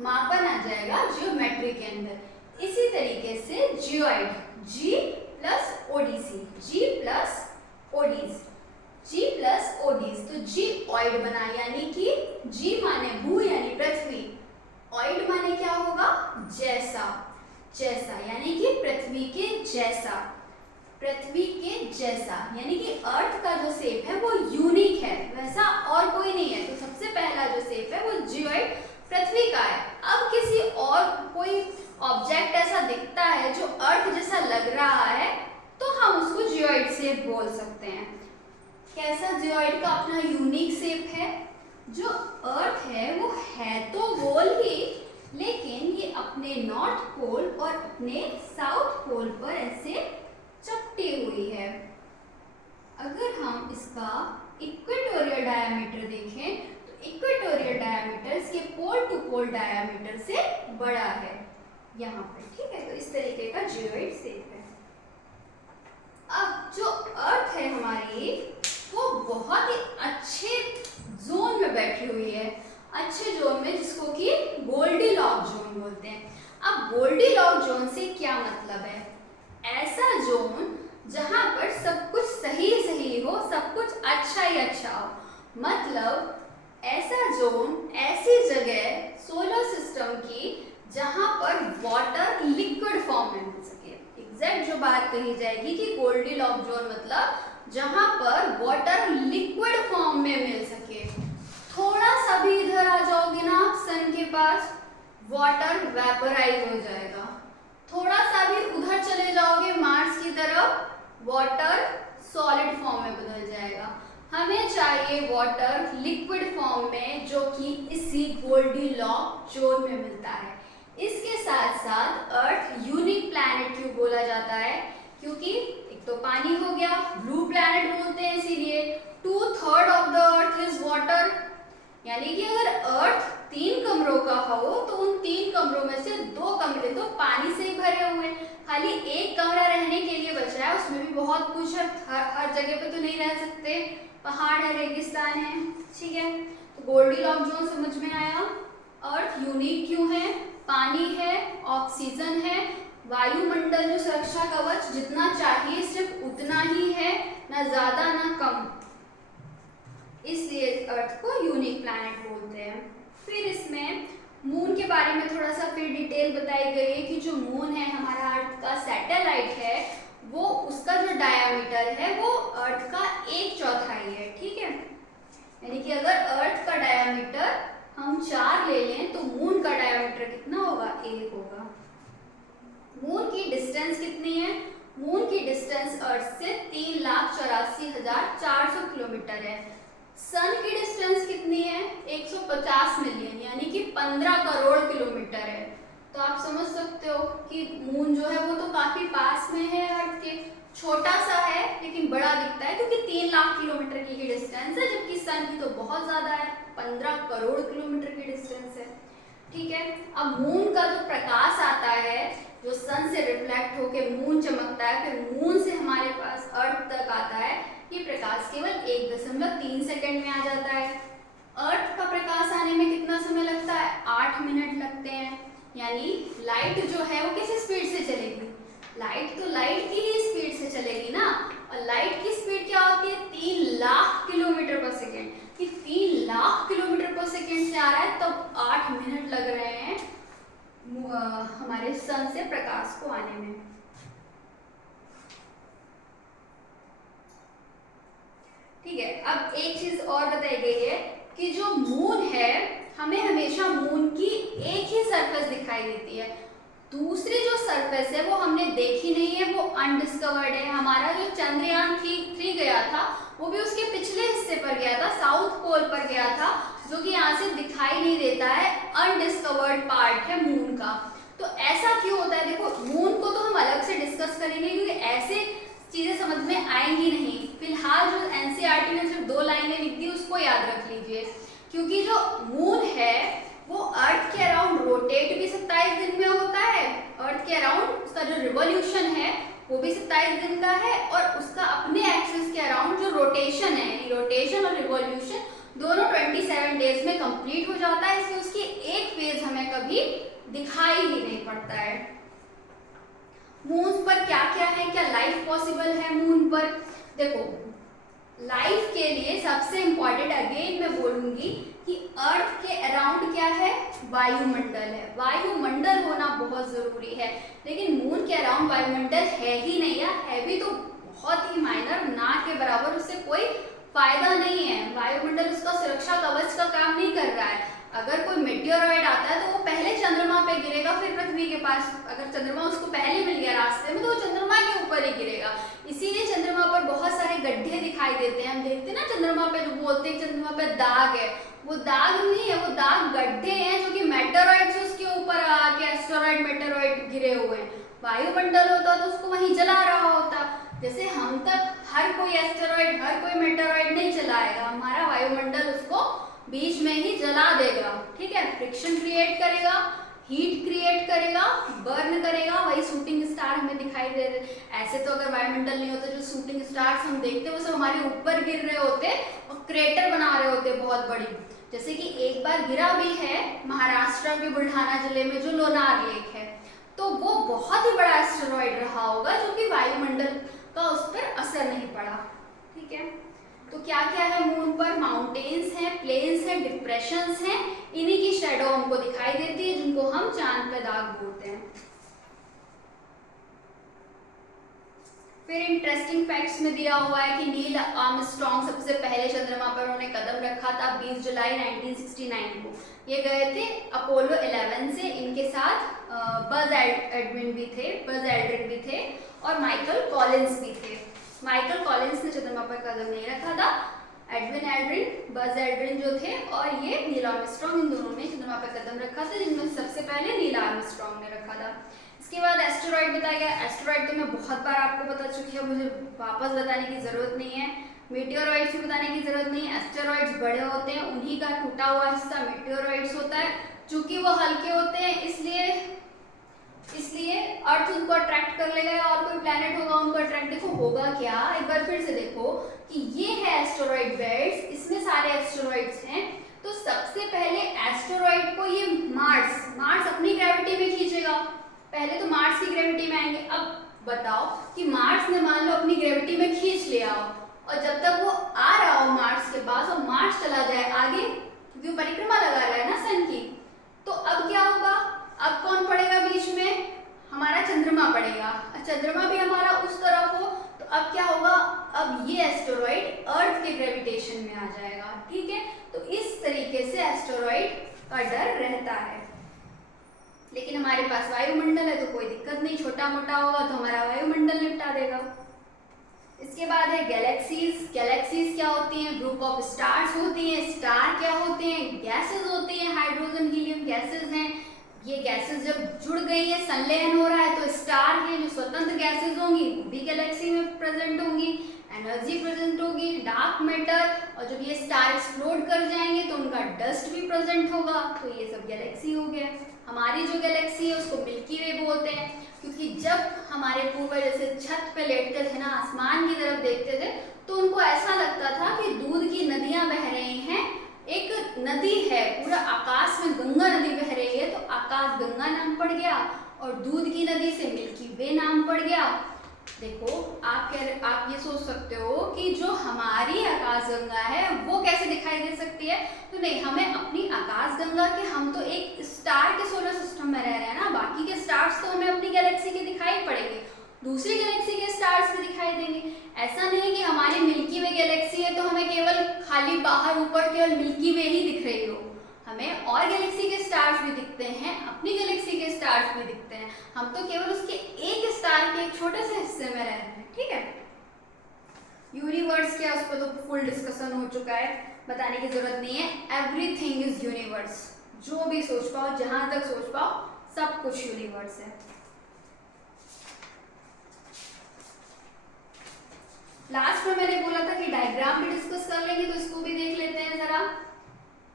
मापन आ जाएगा जियोमेट्री के अंदर। इसी तरीके से जियोइड, जी प्लस ओडीसी, जी प्लस ओडीज, जी प्लस ओडीज, तो जियोइड बना यानी कि जी माने भू यानी पृथ्वी, ऑइड माने क्या होगा? जैसा, जैसा यानी कि पृथ्वी के जैसा, पृथ्वी के जैसा यानी कि अर्थ का जो शेप है वो यूनिक है, वैसा और कोई नहीं है। तो सबसे पहला जो शेप है वो जियोइड पृथ्वी का है। अब किसी और कोई ऑब्जेक्ट ऐसा दिखता है जो अर्थ जैसा लग रहा है तो हम उसको जियोइड शेप बोल सकते हैं। कैसा? जियोइड का अपना यूनिक शेप है। जो अर्थ है वो है तो गोल ही, लेकिन ये अपने नॉर्थ पोल और अपने साउथ पोल पर ऐसे चपटी हुई है। अगर हम इसका इक्वेटोरियल डायमीटर देखें तो इक्वेटोरियल डायमीटर इसके पोल टू पोल डायमीटर से बड़ा है यहाँ पे, ठीक है। तो इस तरीके का जियोइड शेप है। अब जो अर्थ है हमारी वो बहुत ही अच्छे जोन में बैठी हुई है, अच्छे जोन में, जिसको कि गोल्डीलॉक जोन बोलते हैं। अब गोल्डीलॉक जोन से क्या मतलब है? ऐसा जोन जहां पर सब कुछ सही सही हो, सब कुछ अच्छा ही अच्छा हो। मतलब ऐसा जोन, ऐसी जगह सोलर सिस्टम की जहां पर वाटर लिक्विड फॉर्म में मिल सके। एग्जैक्ट जो बात कही जाएगी कि गोल्डीलॉक जोन मतलब जहां पर वाटर लिक्विड फॉर्म में मिल सके। थोड़ा सा भी इधर आ जाओगे ना आप सन के पास, वाटर वेपराइज हो जाएगा। थोड़ा सा भी उधर चले जाओगे मार्स की तरफ, वाटर सॉलिड फॉर्म में बदल जाएगा। हमें चाहिए वाटर लिक्विड फॉर्म में, जो कि इसी गोल्डीलॉक जोन में मिलता है। इसके साथ साथ अर्थ यूनिक प्लैनेट क्यों बोला जाता है? क्योंकि एक तो पानी हो गया, ब्लू प्लैनेट बोलते हैं इसीलिए। 2/3 of the earth is water, यानी कि अगर अर्थ 3 कमरों का हो तो उन 3 कमरों में से 2 कमरे तो पानी से ही भरे हुए हैं, खाली एक कमरा रहने के लिए बचा है। उसमें भी बहुत कुछ है, हर जगह पे तो नहीं रह सकते, पहाड़ है, रेगिस्तान है, ठीक है। तो गोल्डीलॉक जोन समझ में आया। अर्थ यूनिक क्यों है? पानी है, ऑक्सीजन है, वायुमंडल जो सुरक्षा कवच जितना चाहिए सिर्फ उतना ही है, ना ज्यादा ना कम, इसलिए अर्थ को यूनिक प्लैनेट बोलते हैं। फिर इसमें मून के बारे में थोड़ा सा फिर डिटेल बताई गई है कि जो मून है हमारा अर्थ का सैटेलाइट है, वो उसका जो डायामीटर है वो अर्थ का 1/4 है, ठीक है। यानी कि अगर अर्थ का डायामीटर हम 4 ले लें तो मून का डायामीटर कितना होगा? 1 होगा। मून की डिस्टेंस कितनी है? मून की डिस्टेंस अर्थ से 3,84,400 किलोमीटर है। सन की डिस्टेंस कितनी है? 150 मिलियन यानी कि 15 करोड़ किलोमीटर है। तो आप समझ सकते हो कि मून जो है वो तो काफी पास में है अर्थ के, छोटा सा है लेकिन बड़ा दिखता है क्योंकि 3 लाख किलोमीटर की डिस्टेंस है, जबकि सन की तो बहुत ज्यादा है, 15 करोड़ किलोमीटर की डिस्टेंस है, ठीक है। अब मून का जो प्रकाश आता है, जो सन से रिफ्लेक्ट होकर मून चमकता है, फिर मून से हमारे पास अर्थ तक आता है, ये प्रकाश केवल 1.3 सेकंड में आ जाता है। अर्थ का प्रकाश आने में कितना समय लगता है? 8 मिनट लगते हैं। यानी लाइट जो है वो किस स्पीड से चलेगी? लाइट तो लाइट की ही स्पीड से चलेगी ना, और लाइट की स्पीड क्या होती है? 3 लाख किलोमीटर पर सेकेंड। कि 3 लाख किलोमीटर पर सेकेंड से आ रहा है तब 8 मिनट लग रहे हैं हमारे सन से प्रकाश को आने में। ठीक है। अब एक चीज और बताई गई है कि जो मून है हमें हमेशा मून की एक ही सरफेस दिखाई देती है, दूसरी जो सरफेस है वो हमने देखी नहीं है, वो अनडिस्कवर्ड है। हमारा जो चंद्रयान 3 गया था वो भी उसके पिछले हिस्से पर गया था, साउथ पोल पर गया था, जो कि यहाँ से दिखाई नहीं देता है, अनडिस्कवर्ड पार्ट है मून का। तो ऐसा क्यों होता है? देखो मून को तो हम अलग से डिस्कस घबराएंगी नहीं। फिलहाल जो एनसीईआरटी ने सिर्फ 2 लाइनें लिख दी उसको याद रख लीजिए, क्योंकि जो मून है वो अर्थ के अराउंड रोटेट भी 27 दिन में होता है। अर्थ के अराउंड उसका जो रिवॉल्यूशन है वो भी 27 दिन का है, और उसका अपने एक्सिस के अराउंड जो रोटेशन है, रोटेशन और रिवॉल्यूशन दोनों 27 डेज में कंप्लीट हो जाता है। इसलिए उसकी एक फेज हमें कभी दिखाई ही नहीं पड़ता है। मून पर क्या क्या है, क्या लाइफ पॉसिबल है मून पर? देखो, लाइफ के लिए सबसे इंपॉर्टेंट अगेन मैं बोलूंगी कि अर्थ के अराउंड क्या है, वायुमंडल है। वायुमंडल होना बहुत जरूरी है, लेकिन मून के अराउंड वायुमंडल है ही नहीं, या है भी तो बहुत ही माइनर, ना के बराबर, उससे कोई फायदा नहीं है। वायुमंडल उसका सुरक्षा कवच का काम नहीं कर रहा है। अगर कोई मेटियोरॉइड आता है तो वो पहले चंद्रमा पे गिरेगा, फिर पृथ्वी के पास। अगर चंद्रमा उसको पहले मिल गया रास्ते में तो वो चंद्रमा के ऊपर ही गिरेगा। इसीलिए चंद्रमा पर बहुत सारे गड्ढे दिखाई देते हैं। हम देखते हैं ना चंद्रमा पे, जो बोलते हैं चंद्रमा पे दाग है, वो दाग नहीं है, वो दाग गड्ढे हैं जो कि मेटेरॉइड्स उसके ऊपर आके एस्टेरॉइड मेटेरॉइड गिरे हुए हैं। वायुमंडल होता तो उसको वहीं जला रहा होता। जैसे हम तक हर कोई एस्टेरॉइड, हर कोई मेटेरॉइड नहीं चलाएगा, हमारा वायुमंडल उसको बीच में ही जला देगा। ठीक है, फ्रिक्शन क्रिएट करेगा, हीट क्रिएट करेगा, बर्न करेगा, वही शूटिंग स्टार हमें दिखाई दे रहे। ऐसे तो अगर वायुमंडल नहीं होता, जो शूटिंग स्टार्स हम देखते हैं वो सब हमारे ऊपर गिर रहे होते और क्रेटर बना रहे होते बहुत बड़ी। जैसे कि एक बार गिरा भी है महाराष्ट्र के बुल्ढाना जिले में जो लोनार लेक है, तो वो बहुत ही बड़ा एस्टेरॉइड रहा होगा जो कि वायुमंडल का उस पर असर नहीं पड़ा। ठीक है, तो क्या क्या है मून पर? माउंटेन्स हैं, प्लेन्स हैं, डिप्रेशंस हैं, इन्हीं की शैडो हमको दिखाई देती है, जिनको हम चांद पे दाग बोलते हैं। फिर इंटरेस्टिंग फैक्ट्स में दिया हुआ है कि नील आर्मस्ट्रॉन्ग सबसे पहले चंद्रमा पर उन्होंने कदम रखा था 20 जुलाई 1969 को। ये गए थे अपोलो 11 से, इनके साथ बज एल्ड्रिन भी थे और माइकल कॉलिंस भी थे। माइकल कॉलिंस ने चंद्रमा पर कदम नहीं रखा था, एडविन एल्ड्रिन, बज एल्ड्रिन जो थे और ये नील आर्मस्ट्रॉन्ग, इन दोनों ने चंद्रमा पर कदम रखा था, जिनमें सबसे पहले नील आर्मस्ट्रॉन्ग ने रखा था। इसके बाद एस्टेरॉइड बताया गया। एस्टेरॉइड तो मैं बहुत बार आपको बता चुकी हूँ, मुझे वापस बताने की जरूरत नहीं है। मीटियोरॉइड्स भी बताने की जरूरत नहीं है। एस्टेरॉइड्स बड़े होते हैं, उन्हीं का टूटा हुआ हिस्सा मीटियोरॉइड्स होता है। चूंकि वो हल्के होते हैं इसलिए अर्थ उनको अट्रैक्ट कर लेगा, और कोई प्लैनेट होगा उनको अट्रैक्ट। देखो होगा क्या, एक बार फिर से देखो कि ये है एस्टेरॉइड बेल्ट, इसमें सारे एस्टेरॉइड्स हैं। तो सबसे पहले एस्टेरॉइड को ये मार्स अपनी ग्रेविटी में खींचेगा। पहले तो मार्स की ग्रेविटी में आएंगे। अब बताओ कि मार्स ने मान लो अपनी ग्रेविटी में खींच लिया हो, और जब तक वो आ रहा हो मार्स के पास और मार्स चला जाए आगे, क्योंकि वो परिक्रमा लगा रहा है ना सन की, तो अब क्या होगा? अब कौन पड़ेगा बीच में? हमारा चंद्रमा पड़ेगा। चंद्रमा भी हमारा उस तरफ हो, तो अब क्या होगा? अब ये एस्टेरॉइड अर्थ के ग्रेविटेशन में आ जाएगा। ठीक है, तो इस तरीके से एस्टेरॉइड का डर रहता है। लेकिन हमारे पास वायुमंडल है तो कोई दिक्कत नहीं, छोटा मोटा होगा तो हमारा वायुमंडल निपटा देगा। इसके बाद है गैलेक्सीज। गैलेक्सीज क्या होती हैं? ग्रुप ऑफ स्टार्स होती हैं। स्टार क्या होते हैं? गैसेज होती हैं, हाइड्रोजन हीलियम गैसेज हैं। ये गैसेज जब जुड़ गई है, संलयन हो रहा है, तो स्टार के जो स्वतंत्र गैसेज होंगी वो भी गैलेक्सी में प्रेजेंट होंगी, एनर्जी प्रेजेंट होगी, डार्क मैटर, और जब ये स्टार एक्सप्लोड कर जाएंगे तो उनका डस्ट भी प्रेजेंट होगा। तो ये सब गैलेक्सी हो गया। हमारी जो गैलेक्सी है उसको मिल्की वे बोलते हैं, क्योंकि जब हमारे पूर्वज जैसे छत पे लेटते थे ना, आसमान की तरफ देखते थे, तो उनको ऐसा लगता था कि दूध की नदियां बह रही हैं। एक नदी है, पूरा आकाश में गंगा नदी बह रही है, तो आकाश गंगा नाम पड़ गया, और दूध की नदी से मिल्की वे नाम पड़ गया। देखो आप ये सोच सकते हो कि जो हमारी आकाशगंगा है वो कैसे दिखाई दे सकती है? तो नहीं, हमें अपनी आकाशगंगा के, हम तो एक स्टार के सोलर सिस्टम में रह रहे हैं ना, बाकी के स्टार्स तो हमें अपनी गैलेक्सी के दिखाई पड़ेंगे, दूसरी गैलेक्सी के स्टार्स भी दिखाई देंगे। ऐसा नहीं कि हमारी मिल्की वे गैलेक्सी है तो हमें केवल खाली बाहर ऊपर केवल मिल्की वे ही दिख रही हो, हमें और गैलेक्सी के स्टार्स भी दिखते हैं, अपनी गैलेक्सी के स्टार्स भी दिखते हैं। हम तो केवल उसके एक स्टार के एक छोटे से हिस्से में रह रहे हैं। ठीक है, यूनिवर्स क्या, उस पर तो फुल डिस्कशन हो चुका है, बताने की जरूरत नहीं है। एवरीथिंग इज यूनिवर्स, जो भी सोच पाओ, जहां तक सोच पाओ, सब कुछ यूनिवर्स है। लास्ट में मैंने बोला था कि डायग्राम भी डिस्कस कर लेंगे, तो इसको भी देख लेते हैं जरा।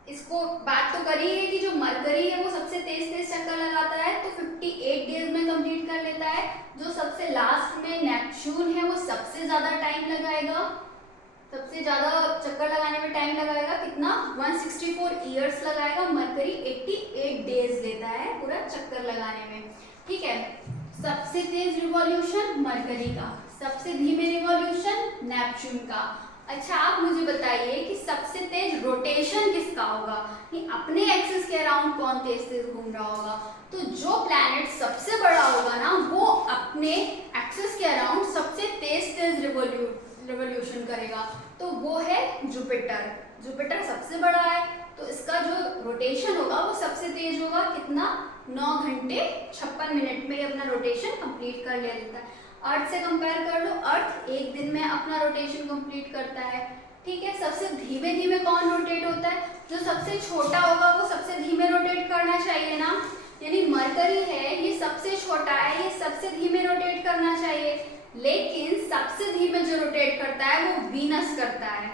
इसको बात तो करी है कि जो मरकरी है वो सबसे तेज चक्कर लगाता है, तो 58 डेज में कंप्लीट कर लेता है। जो सबसे लास्ट में नेपच्यून है वो सबसे ज्यादा टाइम लगाएगा, सबसे ज्यादा चक्कर लगाने में टाइम लगाएगा, कितना 164 ईयर्स लगाएगा। मरकरी 88 डेज लेता है पूरा चक्कर लगाने में, ठीक है। सबसे तेज रिवॉल्यूशन मरकरी का, सबसे धीमे रिवॉल्यूशन नेपच्यून का। अच्छा आप मुझे बताइए कि सबसे तेज रोटेशन किसका होगा, कि अपने एक्सिस के अराउंड कौन तेज तेज घूम रहा होगा। तो जो प्लैनेट सबसे बड़ा होगा ना वो अपने एक्सिस के अराउंड सबसे तेज रिवॉल्यूशन करेगा, तो वो है जुपिटर। जुपिटर सबसे बड़ा है, तो इसका जो रोटेशन होगा वो सबसे तेज होगा, कितना 9 घंटे 56 मिनट में अपना रोटेशन कंप्लीट कर लेता है। अर्थ से कंपेयर कर लो, अर्थ एक दिन में अपना रोटेशन कंप्लीट करता है, ठीक है। सबसे धीमे धीमे कौन रोटेट होता है, जो सबसे छोटा होगा वो सबसे धीमे रोटेट करना चाहिए ना, यानी मरकरी है ये सबसे छोटा है, ये सबसे धीमे रोटेट करना चाहिए। लेकिन सबसे धीमे जो रोटेट करता है वो वीनस करता है।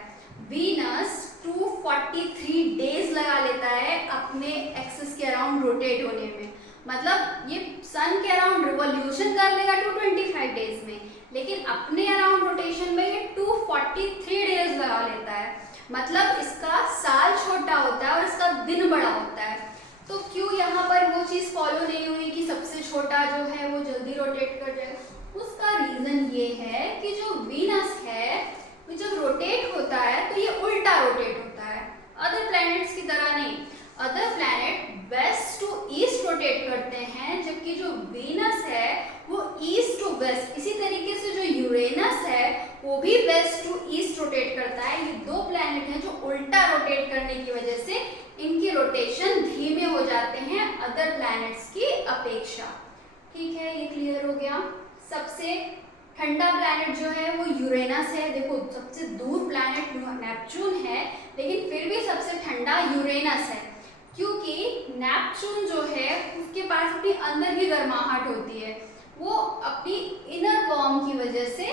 वीनस 243 डेज लगा लेता है अपने एक्सिस के अराउंड रोटेट होने में, मतलब ये सन के अराउंड रिवॉल्यूशन कर लेगा 225 डेज में, लेकिन अपने अराउंड रोटेशन में ये 243 डेज लगा लेता है। मतलब इसका साल छोटा होता है और इसका दिन बड़ा होता है। तो क्यों यहाँ पर वो चीज़ फॉलो नहीं हुई कि सबसे छोटा जो है वो जल्दी रोटेट कर जाएगा? उसका रीजन ये है कि जो वीनस है वो जब रोटेट होता है तो ये उल्टा रोटेट होता है, अदर प्लैनेट्स की तरह नहीं। Other planet west to east rotate करते हैं, जबकि जो वीनस है वो ईस्ट टू वेस्ट। इसी तरीके से जो यूरेनस है वो भी वेस्ट टू ईस्ट रोटेट करता है। ये दो प्लैनेट हैं जो उल्टा रोटेट करने की वजह से इनकी रोटेशन धीमे हो जाते हैं अदर प्लैनेट्स की अपेक्षा, ठीक है। ये क्लियर हो गया। सबसे ठंडा प्लैनेट जो है वो यूरेनस है। देखो सबसे दूर प्लैनेट नेपच्यून है, लेकिन फिर भी सबसे ठंडा यूरेनस है, क्योंकि नेपच्यून जो है उसके पास अपनी अंदर की गर्माहट होती है, वो अपनी इनर वार्म की वजह से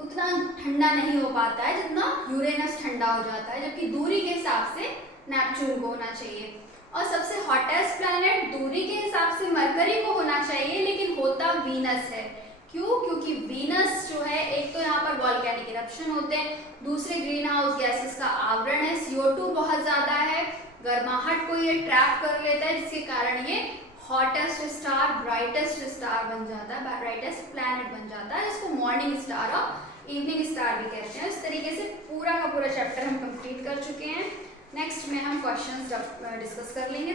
उतना ठंडा नहीं हो पाता है जितना यूरेनस ठंडा हो जाता है, जबकि दूरी के हिसाब से नेपच्यून को होना चाहिए। और सबसे हॉटेस्ट प्लैनेट दूरी के हिसाब से मरकरी को होना चाहिए, लेकिन होता वीनस है। क्यों? क्योंकि वीनस जो है एक तो यहाँ पर वॉल्केनिक इरप्शन होते हैं, दूसरे ग्रीन हाउस गैसेस का आवरण है, CO2 बहुत ज़्यादा है, गर्माहट को ये ट्रैप कर लेता है, जिसके कारण ये हॉटेस्ट स्टार, ब्राइटेस्ट स्टार बन जाता है, ब्राइटेस्ट प्लैनेट बन जाता है, जिसको मॉर्निंग स्टार और इवनिंग स्टार भी कहते हैं। इस तरीके से पूरा का पूरा चैप्टर हम कंप्लीट कर चुके हैं। नेक्स्ट में हम क्वेश्चंस डिस्कस कर लेंगे।